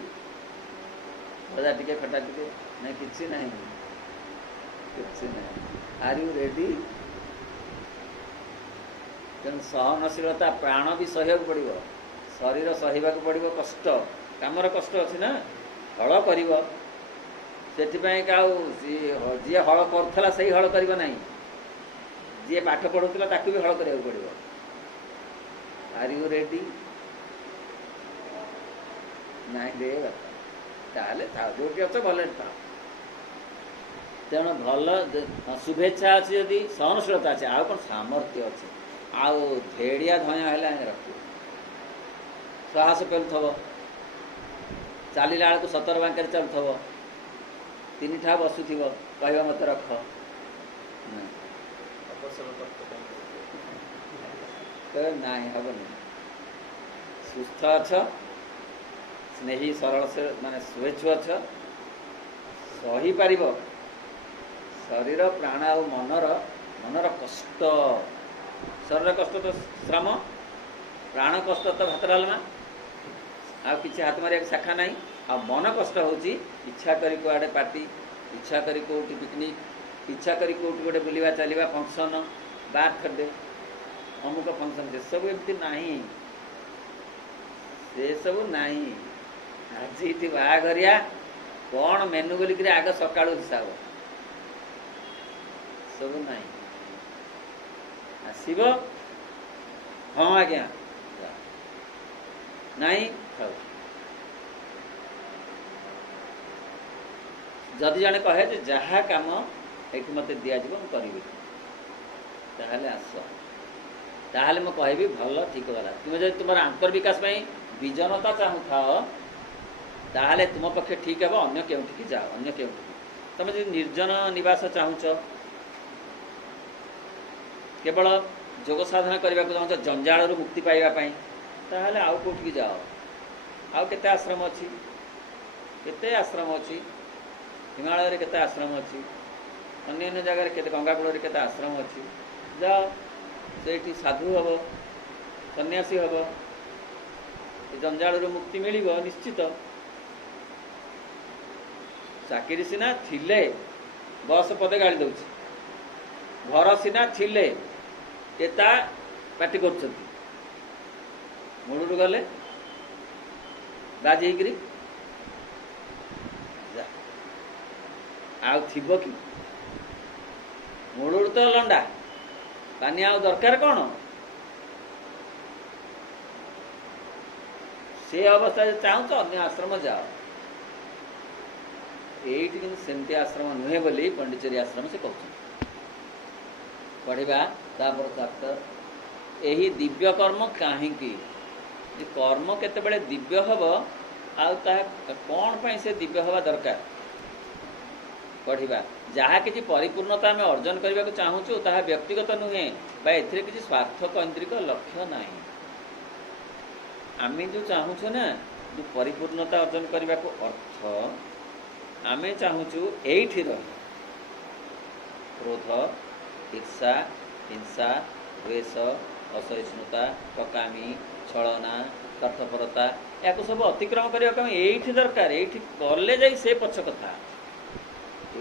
भजा टिके खटा टिके नहीं किसी नहीं आर यू रेडी तेणु सहनशीलता प्राण भी सह्या पड़ो शरीर सहवाक पड़ो कष्ट कामर कष्ट अच्छी ना हल कर जी हल करा से हल कर ना जी पाठ पढ़ुला ताकू भी हल करा पड़ो आर यू रेडी ना दे ताले जो अच्छे भले था तेणु भल शुभेच्छा अच्छी जदि सहनशीलता अच्छे आउ कौन सामर्थ्य अच्छे आउ धेड़िया धया है रख साहस पेलुव चलला बेलू 17 बांकर चलुव 3 ठा बसुव कह मत रख ना हेनी सुस्थ अच्छ स्नेही सरल से माने शुभेच्छु अच्छ सही पार शरीर प्राण आ मनर कष्ट शरीर कष्ट तो श्रम प्राण कष्ट तो भात डालमा आ किसी हाथ मारे शाखा नहीं आ मन कष्ट होची इच्छा करी कुआडे पार्टी इच्छा करी कोटी पिकनिक इच्छा करी कोटी गोटे बुलवा चलवा फंक्शन बार खडे अमुक फंक्शन से सब एमती नहीं से सब नहीं आज ये बाघरिया कौन मेनू बोलिक आग सका हिसाब सब नहीं आसब हाँ आज्ञा नहीं खाऊ जदि जड़े कहे जे जहाँ कम ये मत दिज्व करी ताहले आस ताहले मैं कहबी भल ठीक गला तुम जब तुम आंतर विकास विजनता चाहू था ताहले तुम पक्षे ठीक है अन्य केउठी जाओ अन्य केउठी तुम जो निर्जन निवास चाहूच केवल जोग साधना करने को चाहूच जंजाल मुक्ति पाइबापी ताहले आउ कोठी जाओ आउ केते आश्रम अछि केते आश्रम अछि हिमालय रे केते आश्रम अछि अन्य अन्य जगह केते गंगाकुल रे केते आश्रम अछि जाओ सेठी साधु हबो सन्यासी हबो जंजाल मुक्ति मिलिब निश्चित चाकरी सीना थिले बस पदे गाड़ी दउछि घर सीना थिले एता पार्टी करछथि मुळुरु गले राजी हेकरी आउ थिबो कि मुळुरु तो लंडा पानी आउ दरकार कौन से अवस्था चाहूँ अन्य आश्रम जाओ एठी किंतु सेमती आश्रम नुहे बोली पंडिचेरी आश्रम से कहते पढ़ा तापर चैप्टर यही दिव्य कर्म कहीं कर्म केतेबेले दिव्य हम आ कौन पाई से दिव्य हवा दरकार पढ़ा जहाँ कि परिपूर्णता आम अर्जन करने को चाहूँ ताहा व्यक्तिगत नुहे एथिरे किसी स्वार्थ केन्द्रिक लक्ष्य ना आम जो चाहूँ ना जो परिपूर्णता अर्जन करने को अर्थ आम चाहूँ एठी क्रोध ईर्षा हिंसा द्वेष असहिष्णुता पकामी छलना स्वार्थपरता या सब अतिक्रम करने एठी दरकार एठी कले जाई से पछ कथा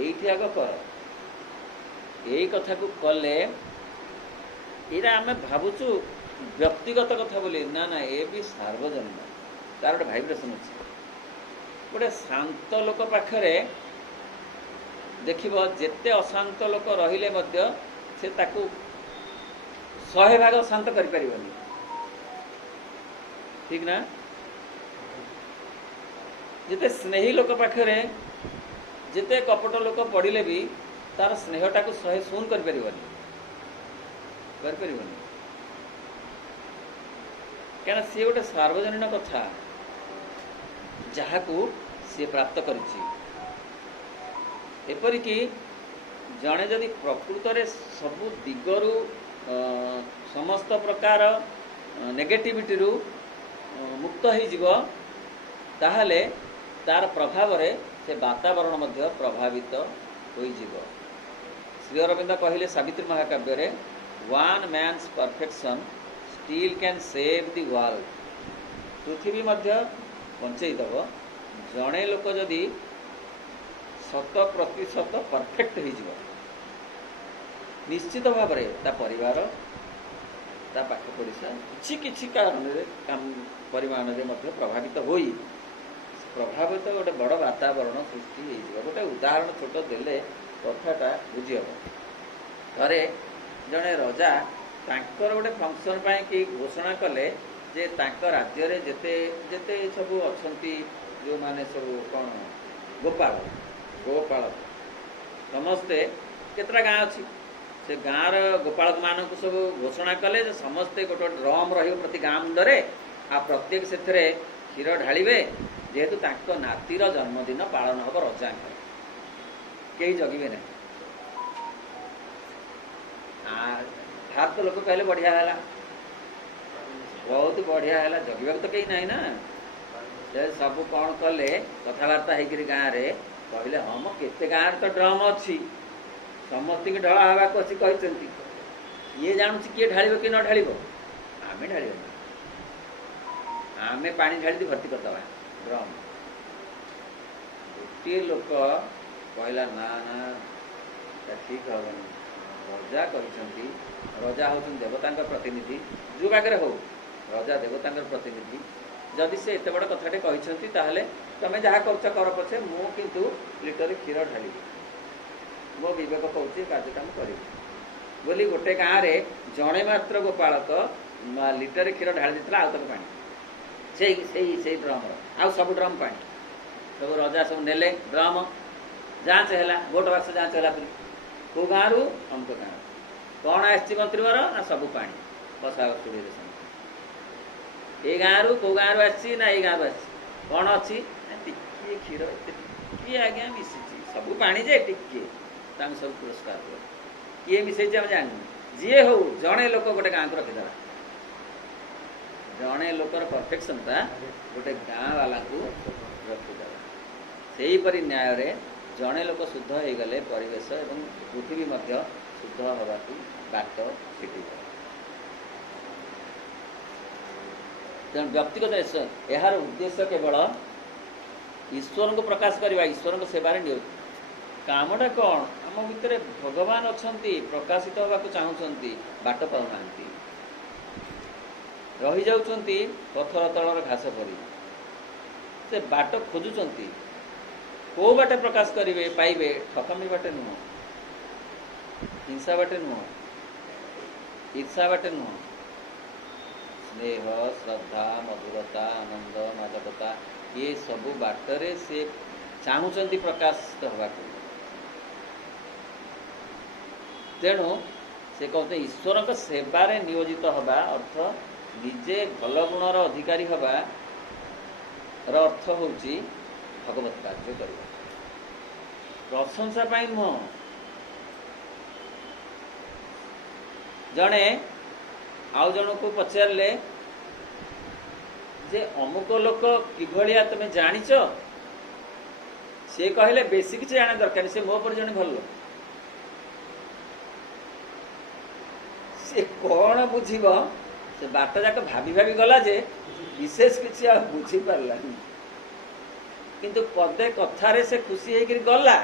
एठी आग कर यही कथा को कले यहाँ आम भावुचु व्यक्तिगत कथा बोली ना ना ये भी सार्वजनिक तार गोटे भाइब्रेसन अच्छे गोटे शांत लोक पाखरे देखिब जेते अशांत लोक रहिले मध्य से ताकू 100 भाग शांत कर परिबनी ठीक ना जेते स्नेही लोक पाखरे जेते कपट लोक पड़िले भी तार स्नेहटा को 100 शून्य कर परिबनी क्या सी गोटे सार्वजनिक कथा जहाँ को सी प्राप्त करिछि एपरिकी जड़े जदि प्रकृत रे सबु दिगरु समस्त प्रकार नेगेटिविटी रु मुक्त हो ताहले तार प्रभाव रे से वातावरण मध्य प्रभावित होइजिवो। श्री अरविंद कहले सावित्री महाकाव्य रे one man's perfection still can save the world पृथ्वी मध्य बंचई दब जड़े लोक जदि 100% परफेक्ट हो निश्चित भाव ता परिवार ता पाख पड़ोसा किसी कारण परिमाण में प्रभावित होई प्रभावित गोटे बड़ वातावरण सृष्टि हो गोटे उदाहरण छोट देले कथाटा बुझी हम थे जड़े रजा तांकर गोटे फंक्शन पाई कि घोषणा कले जे तांक राज्य रे जेते जेते सब अछंती जो माने सब कौन गोपाल गोपाल समस्ते केतरा गाँ अच्छी से गाँव गोपाल मान को सब घोषणा कले जे समस्ते गोटे ड्रम रही प्रति गाँ मुंडे आ प्रत्येक से क्षीर ढालिबे जेहेतु तांको नातीर जन्मदिन पालन हम रजा कहीं जगिबे ना भारत लोक कहले बढ़िया है बहुत बढ़िया है जगवा तो कहीं ना ना सब कौन कले कथबार्ता होकर गाँव में कहले हम केते गाँव तो ड्रम अच्छी समस्त की ढला हवा अच्छी कहते ये जानू किए ढाल कि न ढाल आम ढाल आम पा ढाली भर्ती करदे ड्रम गोटे लोक कहला ना ना ठीक हेनी रजा कर रजा हूँ देवता प्रतिनिधि जो बागे हो रजा देवता प्रतिनिधि जदि से एत बड़ कथाटे कहते तुम जहाँ कर पछे मु किंतु लिटर क्षीर ढाली मो विवेक कहूँ कार्यक्रम करी बोली गोटे गाँव में जड़े मात्र गोपालक लिटर क्षीर ढाली देता आउ तक पानी से ड्रम आउ सब ड्रम पानी सब रजा सब नेले ड्रम जांच है वोट बाक्स जांच है कौ गाँव अमुक गाँव कौन आसी मंत्री वर ना सब पानी बसा स्टूडियो ये गाँव कौ गाँव आसी ना ये गाँव आसी कौन अच्छी टिके क्षीर टिके आज्ञा मिसी सब पानी जे टिके सब पुरस्कार किए मिसे आम जान जी हो जड़े लोक गोटे गाँव को रखीदा जड़े लोकर परफेक्शनटा गोटे गाँ वाला को रखिदेला सेहीपरि न्याय रे जड़े लोक शुद्ध हो गले परिवेश एवं पृथ्वी मध्य शुद्ध हवा बाट फिटी तेणु व्यक्तिगत यार उद्देश्य केवल ईश्वर को प्रकाश करवा ईश्वर को सेवार नियोजित कामटा कौन आम भितर भगवान अच्छा प्रकाशित होगा चाहूँगी बाट पाऊना रही जाउछंती पथर तलर घास परी से बाट खोजुचंती को बाटे प्रकाश करिवे पाइबे ठकामी बाटे नुह हिंसा बाटे नुह ईर्षा बाटे नुह स्नेह श्रद्धा मधुरता आनंद मादकता ये सबु बाटरे से चाहूँगी प्रकाशित होगा तेणु से कहते ईश्वर को सेवारे नियोजित हवा अर्थ निजे भल गुणर अधिकारी हवा अर्थ होची भगवत कार्य करवा प्रशंसा पाई नुह जड़े आउ जन को पचारे जे अमुक लोक किभलिया तुम जानिच से कहले बेसी किसी जाना दरकार से मो पर जने भल से कौन बुझीब से बाट जाक भाभी भाभी गला जे विशेष किसी बुझी पारा किंतु पदे कथारे से खुशी होकर गला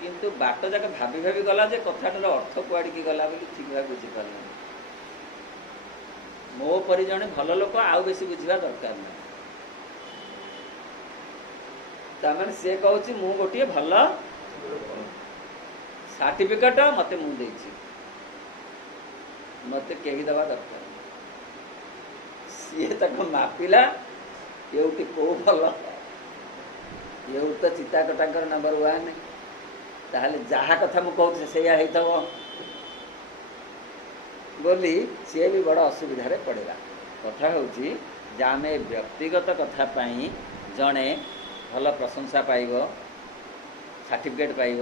किंतु बाट जाक भाभी भाभी गला जे कथाटार अर्थ कुआड़ी गला बोली ठीक भाव बुझी पारा मो परि जने भल लोक आउ बेसी बुझा दरकार ना ताମାନେ से कहूँ मु गोटे भल सर्टिफिकेट मते मु देछि मत कही दवा दरकार सी तक मापिला ये को भल ये तो चिता कटा नंबर 1 ताहले जहा कथा मु कहूँ से बोली सी भी बड़ असुविधा पड़ेगा कथा हूँ आम व्यक्तिगत कथा पाई जड़े भल प्रशंसा पाइब सर्टिफिकेट पाइब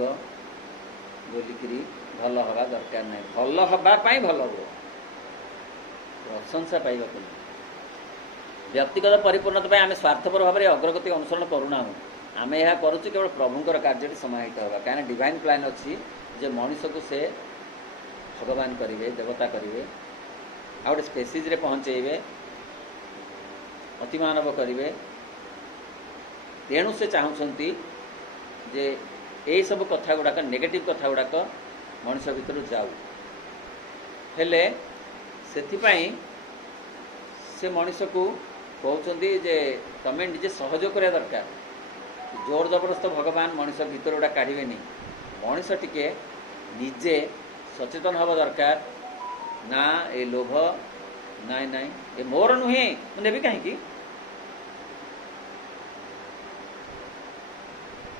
बोलिकी भल हवा दरकार नहीं भल हवापाई भल हो प्रशंसा पाइबा व्यक्तिगत परिपूर्णता आम स्वार्थपर भाव में अग्रगति अनुसरण करूना आम यह करुँ केवल प्रभुंर कार्य समाहित होगा कहीं डिवाइन प्लान अच्छी जे मनीष को से भगवान करेंगे देवता करेंगे आ गए स्पेसीज रे पहुँचे अतिमानव करेंगे तेणु से चाहूँगी जे यही सब कथा गुड़ाक नेगेटिव कथा गुड़ाक मनुष्य भितर जाऊ हेले सेथिपाई से मनुष्य को कहते जे तमें निजे सहयोग करा दरकार जोर जबरदस्त भगवान मनुष्य भितर गुड़ा काढ़े मनुष्य टिके निजे सचेतन हवा दरकार ना ए लोभ नाई नाई ए मोर नुहे मुझे कहीं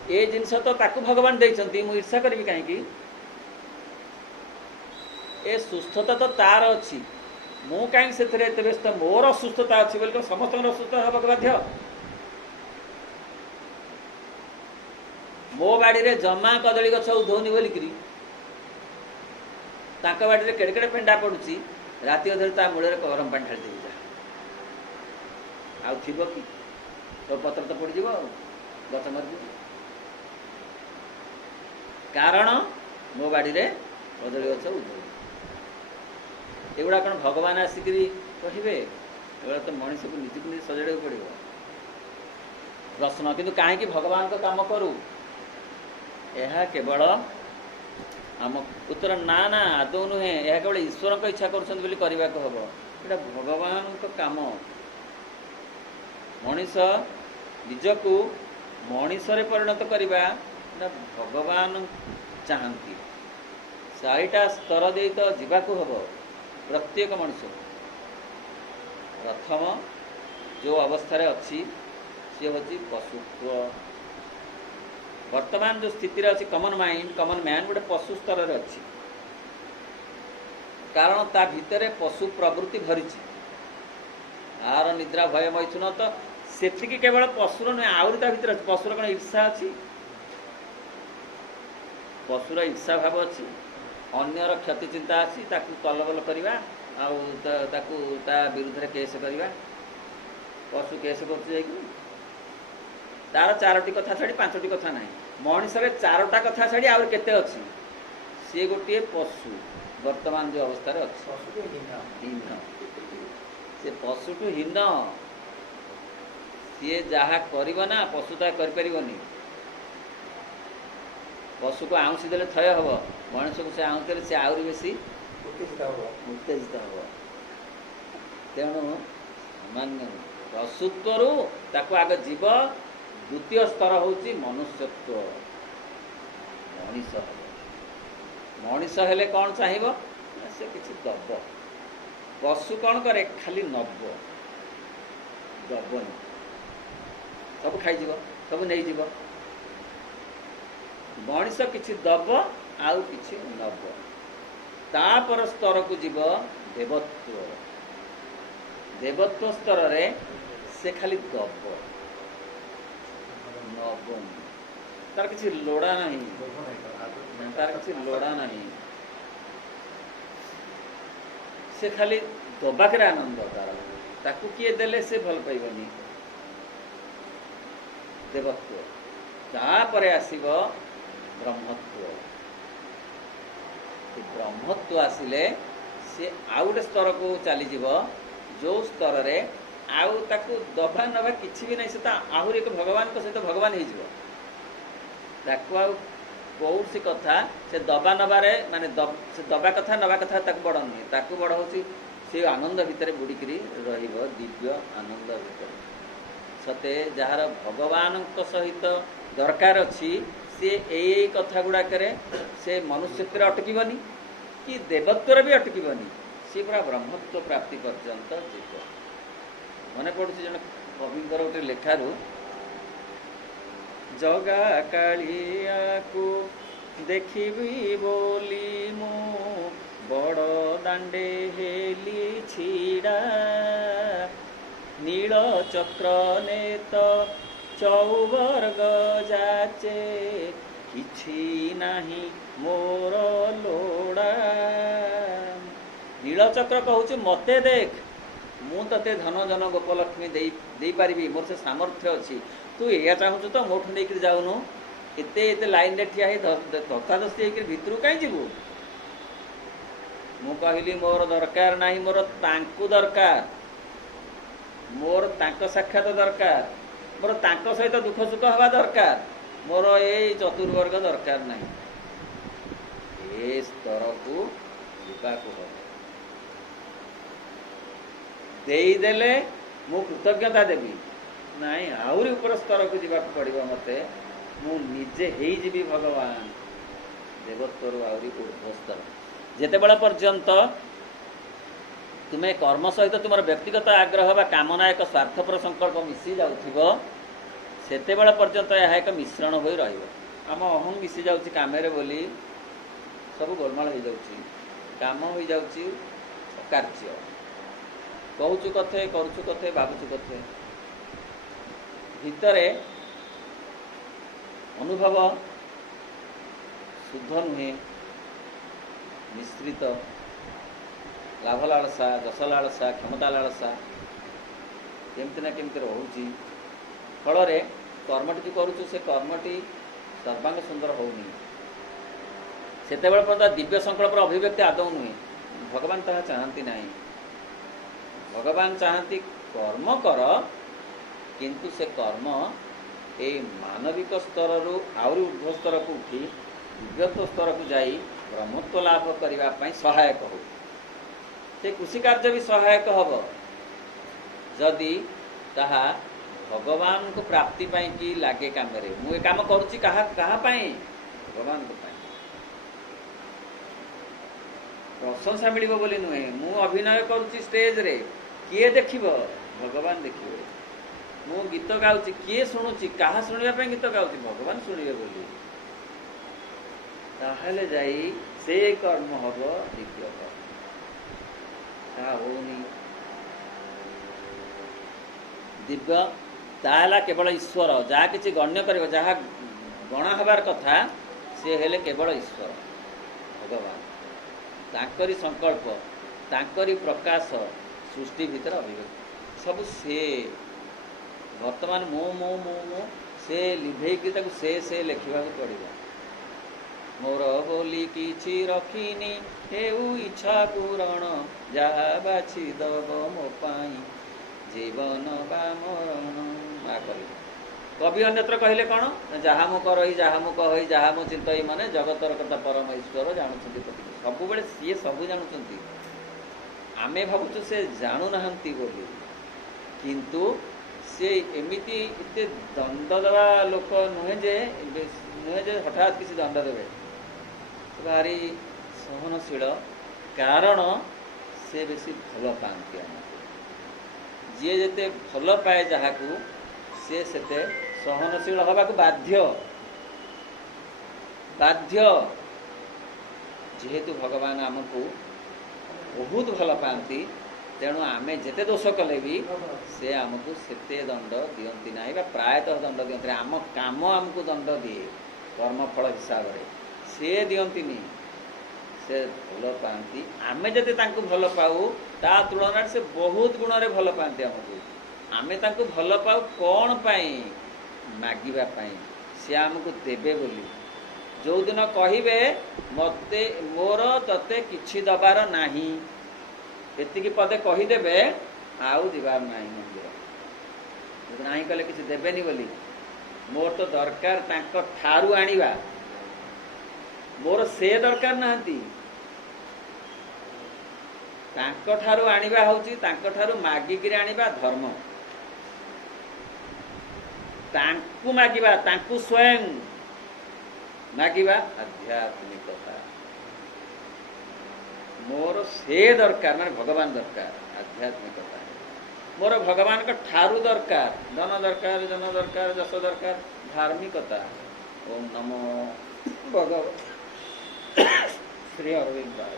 ए जिनस तो ताकू भगवान देइछंती मु ईर्षा करी कहीं ए सुस्थता तो तार अच्छी मु कहीं से व्यस्त मोर असुस्थता अच्छी बोल समस्त असुस्थ हवा बाध्य मो बाड़ी रे जमा कदली गछ उधौनी बोलिकी तांका बाड़ी रे केड़े केड़े पेंडा पड़ुची राति अधर ता मूल गरम पानी ढाली देवी आउ थी कि तो पत्र तो पड़ जाव गच मर कारण मो बाड़ी रे कदली गछ उधौनी एगुड़ा कौन भगवान आसिक कहे एगुड़ा तो मनीष को निजी को निज सजाड़ा पड़ो प्रश्न किंतु कहीं भगवान का काम करूँ यह केवल आम उत्तर ना ना आदौ नुहे यह केवल ईश्वर को इच्छा करने को हम ये भगवान का काम मनीष निजक मनीष परिणत करवा भगवान चाहती 4टा स्तर दे तो जीवाक हम प्रत्येक मनुष्य प्रथम जो अवस्था अच्छी सी हूँ पशुत्व वर्तमान जो स्थिति अच्छी कमन माइंड कमन मैन गोटे पशु स्तर अच्छी कारण ता भितर पशु प्रवृत्ति भरी आर निद्रा भय मैथुन तो से केवल पशुर नुहे आहरी ता भर पशुर कौन ईर्षा अच्छी पशुर ईर्षा भाव अच्छी अन्यर क्षति चिंता अच्छी तलबल करवा ଆଉ ତାକୁ ତା ବିରୁଦ୍ଧରେ କେସ୍ କରିବା। ପଶୁ କେସ୍ କରୁଛି ଯାଇକି, ତାର 4ଟି କଥା ଛାଡ଼ି 5ଟି କଥା ନାହିଁ। ମଣିଷରେ 4ଟା କଥା ଛାଡ଼ି ଆହୁରି କେତେ ଅଛି। ସିଏ ଗୋଟିଏ ପଶୁ ବର୍ତ୍ତମାନ ଯେଉଁ ଅବସ୍ଥାରେ ଅଛି, ହୀନ। ସେ ପଶୁଠୁ ହୀନ। ସିଏ ଯାହା କରିବ ନା ପଶୁ ତାହା କରିପାରିବନି। ପଶୁକୁ ଆଉଁସି ଦେଲେ ଥୟ ହେବ, ମଣିଷକୁ ସେ ଆଉଁସି ଦେଲେ ସେ ଆହୁରି ବେଶୀ ଉତ୍ତେଜିତ ହେବ। ତେଣୁ ସାମାନ୍ୟ ପଶୁତ୍ୱରୁ ତାକୁ ଆଗ ଜୀବ, ଦ୍ୱିତୀୟ ସ୍ତର ହେଉଛି ମନୁଷ୍ୟତ୍ୱ। ମଣିଷ ହେବ। ମଣିଷ ହେଲେ କ'ଣ ଚାହିଁବ ନା ସେ କିଛି ଦବ। ପଶୁ କ'ଣ କରେ, ଖାଲି ନବ, ଦବନି। ସବୁ ଖାଇଯିବ, ସବୁ ନେଇଯିବ। ମଣିଷ କିଛି ଦବ ଆଉ କିଛି ନବ। ତାପର ସ୍ତରକୁ ଯିବ ଦେବତ୍ୱ। ଦେବତ୍ୱ ସ୍ତରରେ ସେ ଖାଲି ଦବ, ନବନି। ତାର କିଛି ଲୋଡ଼ା ନାହିଁ, ତାର କିଛି ଲୋଡ଼ା ନାହିଁ। ସେ ଖାଲି ଦବାକରେ ଆନନ୍ଦ ତାର। ତାକୁ କିଏ ଦେଲେ ସେ ଭଲ ପାଇବନି। ଦେବତ୍ୱ। ତାପରେ ଆସିବ ବ୍ରହ୍ମତ୍ୱ। ବ୍ରହ୍ମତ୍ୱ ଆସିଲେ ସେ ଆଉ ଗୋଟେ ସ୍ତରକୁ ଚାଲିଯିବ, ଯେଉଁ ସ୍ତରରେ ଆଉ ତାକୁ ଦବା ନେବା କିଛି ବି ନାହିଁ। ସେ ତ ଆହୁରି ଏକ ଭଗବାନଙ୍କ ସହିତ ଭଗବାନ ହେଇଯିବ। ତାକୁ ଆଉ କୌଣସି କଥା ସେ ଦବା ନେବାରେ ମାନେ ସେ ଦବା କଥା ନେବା କଥା ତାକୁ ବଡ଼ ନୁହେଁ। ତାକୁ ବଡ଼ ହେଉଛି ସେ ଆନନ୍ଦ ଭିତରେ ବୁଡ଼ିକିରି ରହିବ, ଦିବ୍ୟ ଆନନ୍ଦ ଭିତରେ। ସତେ ଯାହାର ଭଗବାନଙ୍କ ସହିତ ଦରକାର ଅଛି, ସିଏ ଏଇ କଥା ଗୁଡ଼ାକରେ ସେ ମନୁଷ୍ୟତ୍ୱରେ ଅଟକିବନି କି ଦେବତ୍ୱରେ ବି ଅଟକିବନି। ସିଏ ପୁରା ବ୍ରହ୍ମତ୍ୱ ପ୍ରାପ୍ତି ପର୍ଯ୍ୟନ୍ତ ଯିବ। ମନେ ପଡ଼ୁଛି ଜଣେ କବିଙ୍କର ଗୋଟେ ଲେଖାରୁ, ଜଗା କାଳିଆକୁ ଦେଖିବି ବୋଲି ମୁଁ ବଡ଼ ଦାଣ୍ଡେ ହେଲି ଛିଡ଼ା, ନୀଳ ଚକ୍ର ନେତ ଚୌବର୍ଗ ଯାଚେ, କିଛି ନାହିଁ ମୋର ଲୋଡ଼ା। ନୀଳଚକ୍ର କହୁଛି ମତେ ଦେଖ, ମୁଁ ତତେ ଧନ ଜନ ଗୋପଲକ୍ଷ୍ମୀ ଦେଇପାରିବି, ମୋର ସେ ସାମର୍ଥ୍ୟ ଅଛି। ତୁ ଏଇଆ ଚାହୁଁଛୁ ତ, ମୋଠୁ ନେଇକରି ଯାଉନୁ। ଏତେ ଲାଇନରେ ଠିଆ ହେଇ ଧସ୍ତାଧସ୍ତି ହେଇକରି ଭିତରକୁ କାହିଁ ଯିବୁ। ମୁଁ କହିଲି ମୋର ଦରକାର ନାହିଁ, ମୋର ତାଙ୍କୁ ଦରକାର। ମୋର ତାଙ୍କ ସାକ୍ଷାତ ଦରକାର। ମୋର ତାଙ୍କ ସହିତ ଦୁଃଖ ସୁଖ ହେବା ଦରକାର। ମୋର ଏଇ ଚତୁର୍ବର୍ଗ ଦରକାର ନାହିଁ। ଏ ସ୍ତରକୁ ଯିବାକୁ ହେବ। ଦେଇଦେଲେ ମୁଁ କୃତଜ୍ଞତା ଦେବି, ନାଇଁ ଆହୁରି ଉପର ସ୍ତରକୁ ଯିବାକୁ ପଡ଼ିବ ମୋତେ। ମୁଁ ନିଜେ ହେଇଯିବି ଭଗବାନ। ଦେବତ୍ୱରୁ ଆହୁରି ଉର୍ଦ୍ଧ୍ୱ ସ୍ତର। ଯେତେବେଳେ ପର୍ଯ୍ୟନ୍ତ ତୁମେ କର୍ମ ସହିତ ତୁମର ବ୍ୟକ୍ତିଗତ ଆଗ୍ରହ ବା କାମନା ଏକ ସ୍ୱାର୍ଥପର ସଂକଳ୍ପ ମିଶି ଯାଉଥିବ, ସେତେବେଳେ ପର୍ଯ୍ୟନ୍ତ ଏହା ଏକ ମିଶ୍ରଣ ହୋଇ ରହିବ। ଆମ ଅହଂ ମିଶି ଯାଉଛି କାମରେ ବୋଲି ସବୁ ଗୋଳମାଳ ହୋଇଯାଉଛି। କାମ ହୋଇଯାଉଛି କାର୍ଯ୍ୟ। କହୁଛୁ କଥା, କରୁଛୁ କଥା, ଭାବୁଛୁ କଥା। ଭିତରେ ଅନୁଭବ ଶୁଦ୍ଧ ନୁହେଁ, ମିଶ୍ରିତ। ଲାଭ ଲାଳସା, ଯଶ ଲାଳସା, କ୍ଷମତା ଲାଳସା କେମିତି ନା କେମିତି ରହୁଛି। ଫଳରେ କର୍ମଟି କରୁଛୁ, ସେ କର୍ମଟି ସର୍ବାଙ୍ଗ ସୁନ୍ଦର ହେଉନି। ସେତେବେଳେ ପର୍ଯ୍ୟନ୍ତ ଦିବ୍ୟ ସଂକଳ୍ପର ଅଭିବ୍ୟକ୍ତି ଆଦୌ ନୁହେଁ। ଭଗବାନ ତାହା ଚାହାନ୍ତି ନାହିଁ। ଭଗବାନ ଚାହାନ୍ତି କର୍ମ କର, କିନ୍ତୁ ସେ କର୍ମ ଏଇ ମାନବିକ ସ୍ତରରୁ ଆହୁରି ଉର୍ଦ୍ଧ୍ୱ ସ୍ତରକୁ ଉଠି ଦିବ୍ୟତ୍ୱ ସ୍ତରକୁ ଯାଇ ବ୍ରହ୍ମତ୍ୱ ଲାଭ କରିବା ପାଇଁ ସହାୟକ ହେଉ। ସେ କୃଷି କାର୍ଯ୍ୟ ବି ସହାୟକ ହେବ ଯଦି ତାହା ଭଗବାନଙ୍କୁ ପ୍ରାପ୍ତି ପାଇଁ କି ଲାଗେ କାମରେ। ମୁଁ ଏ କାମ କରୁଛି କାହା ପାଇଁ? ଭଗବାନଙ୍କ ପାଇଁ। ପ୍ରଶଂସା ମିଳିବ ବୋଲି ନୁହେଁ। ମୁଁ ଅଭିନୟ କରୁଛି ଷ୍ଟେଜରେ, କିଏ ଦେଖିବ? ଭଗବାନ ଦେଖିବେ। ମୁଁ ଗୀତ ଗାଉଛି, କିଏ ଶୁଣୁଛି? କାହା ଶୁଣିବା ପାଇଁ ଗୀତ ଗାଉଛି? ଭଗବାନ ଶୁଣିବେ ବୋଲି। ତାହେଲେ ଯାଇ ସେ କର୍ମ ହେବ ଦିବ୍ୟ କର୍ମ। ତାହା ହେଉନି। ଦିବ୍ୟ ତାହା ହେଲା କେବଳ ଈଶ୍ୱର। ଯାହା କିଛି ଗଣ୍ୟ କରିବ, ଯାହା ଗଣା ହେବାର କଥା, ସେ ହେଲେ କେବଳ ଈଶ୍ୱର, ଭଗବାନ। ତାଙ୍କରି ସଂକଳ୍ପ। ତାଙ୍କରି ପ୍ରକାଶ ସୃଷ୍ଟି ଭିତରେ ଅଭିବ୍ୟକ୍ତି ସବୁ ସେ ବର୍ତ୍ତମାନ ମୁଁ ସେ ଲିଭେଇକି ତାକୁ ସେ ଲେଖିବାକୁ ପଡ଼ିବ। ମୋର ବୋଲି କିଛି ରଖିନି ହେଉ ଇଚ୍ଛା ପୂରଣ ଯାହା ବାଛି ଦବ ମୋ ପାଇଁ ଜୀବନ ବା ମରଣ ମା କହିବ। କବି ଅନ୍ୟତ୍ର କହିଲେ କ'ଣ ଯାହା ମୁଁ କରଇ ଯାହା ମୁଁ କହଇ ଯାହା ମୁଁ ଚିନ୍ତଇ ମାନେ ଜଗତର କଥା ପରମ ଈଶ୍ୱର ଜାଣୁଛନ୍ତି ପ୍ରତି ସବୁବେଳେ ସିଏ ସବୁ ଜାଣୁଛନ୍ତି। ଆମେ ଭାବୁଛୁ ସେ ଜାଣୁନାହାନ୍ତି ବୋଲି କିନ୍ତୁ ସେ ଏମିତି ଏତେ ଦଣ୍ଡ ଦେବା ଲୋକ ନୁହେଁ ଯେ ହଠାତ୍ କିଛି ଦଣ୍ଡ ଦେବେ। ଭାରି ସହନଶୀଳ କାରଣ ସେ ବେଶୀ ଭଲ ପାଆନ୍ତି ଆମକୁ। ଯିଏ ଯେତେ ଭଲ ପାଏ ଯାହାକୁ ସେ ସେତେ ସହନଶୀଳ ହେବାକୁ ବାଧ୍ୟ। ଯେହେତୁ ଭଗବାନ ଆମକୁ ବହୁତ ଭଲ ପାଆନ୍ତି ତେଣୁ ଆମେ ଯେତେ ଦୋଷ କଲେ ବି ସେ ଆମକୁ ସେତେ ଦଣ୍ଡ ଦିଅନ୍ତି ନାହିଁ ବା ପ୍ରାୟତଃ ଦଣ୍ଡ ଦିଅନ୍ତି ନାହିଁ। ଆମ କାମ ଆମକୁ ଦଣ୍ଡ ଦିଏ କର୍ମଫଳ ହିସାବରେ, ସେ ଦିଅନ୍ତିନି। ସେ ଭଲ ପାଆନ୍ତି। ଆମେ ଯଦି ତାଙ୍କୁ ଭଲ ପାଉ ତା ତୁଳନାରେ ସେ ବହୁତ ଗୁଣରେ ଭଲ ପାଆନ୍ତି ଆମକୁ। ଆମେ ତାଙ୍କୁ ଭଲ ପାଉ କ'ଣ ପାଇଁ? ମାଗିବା ପାଇଁ, ସେ ଆମକୁ ଦେବେ ବୋଲି। ଯେଉଁଦିନ କହିବେ ମୋତେ ମୋର ତତେ କିଛି ଦେବାର ନାହିଁ ଏତିକି ପଦେ କହିଦେବେ ଆଉ ଯିବାର ନାହିଁ ମନ୍ଦିର। ନାହିଁ କଲେ କିଛି ଦେବେନି ବୋଲି ମୋର ତ ଦରକାର ତାଙ୍କ ଠାରୁ ଆଣିବା, ମୋର ସେ ଦରକାର ନାହାନ୍ତି। ତାଙ୍କ ଠାରୁ ଆଣିବା ହେଉଛି ତାଙ୍କ ଠାରୁ ମାଗିକିରି ଆଣିବା ଧର୍ମ। ତାଙ୍କୁ ମାଗିବା, ତାଙ୍କୁ ସ୍ୱୟଂ ମାଗିବା ଆଧ୍ୟାତ୍ମିକତା। ମୋର ସେ ଦରକାର ମାନେ ଭଗବାନ ଦରକାର, ଆଧ୍ୟାତ୍ମିକତା। ମୋର ଭଗବାନଙ୍କ ଠାରୁ ଦରକାର, ଧନ ଦରକାର, ଜନ ଦରକାର, ଯଶ ଦରକାର, ଧାର୍ମିକତା। ଓಂ ନମୋ ଭଗବତେ ଶ୍ରୀ ଅରବିନ୍ଦାୟ।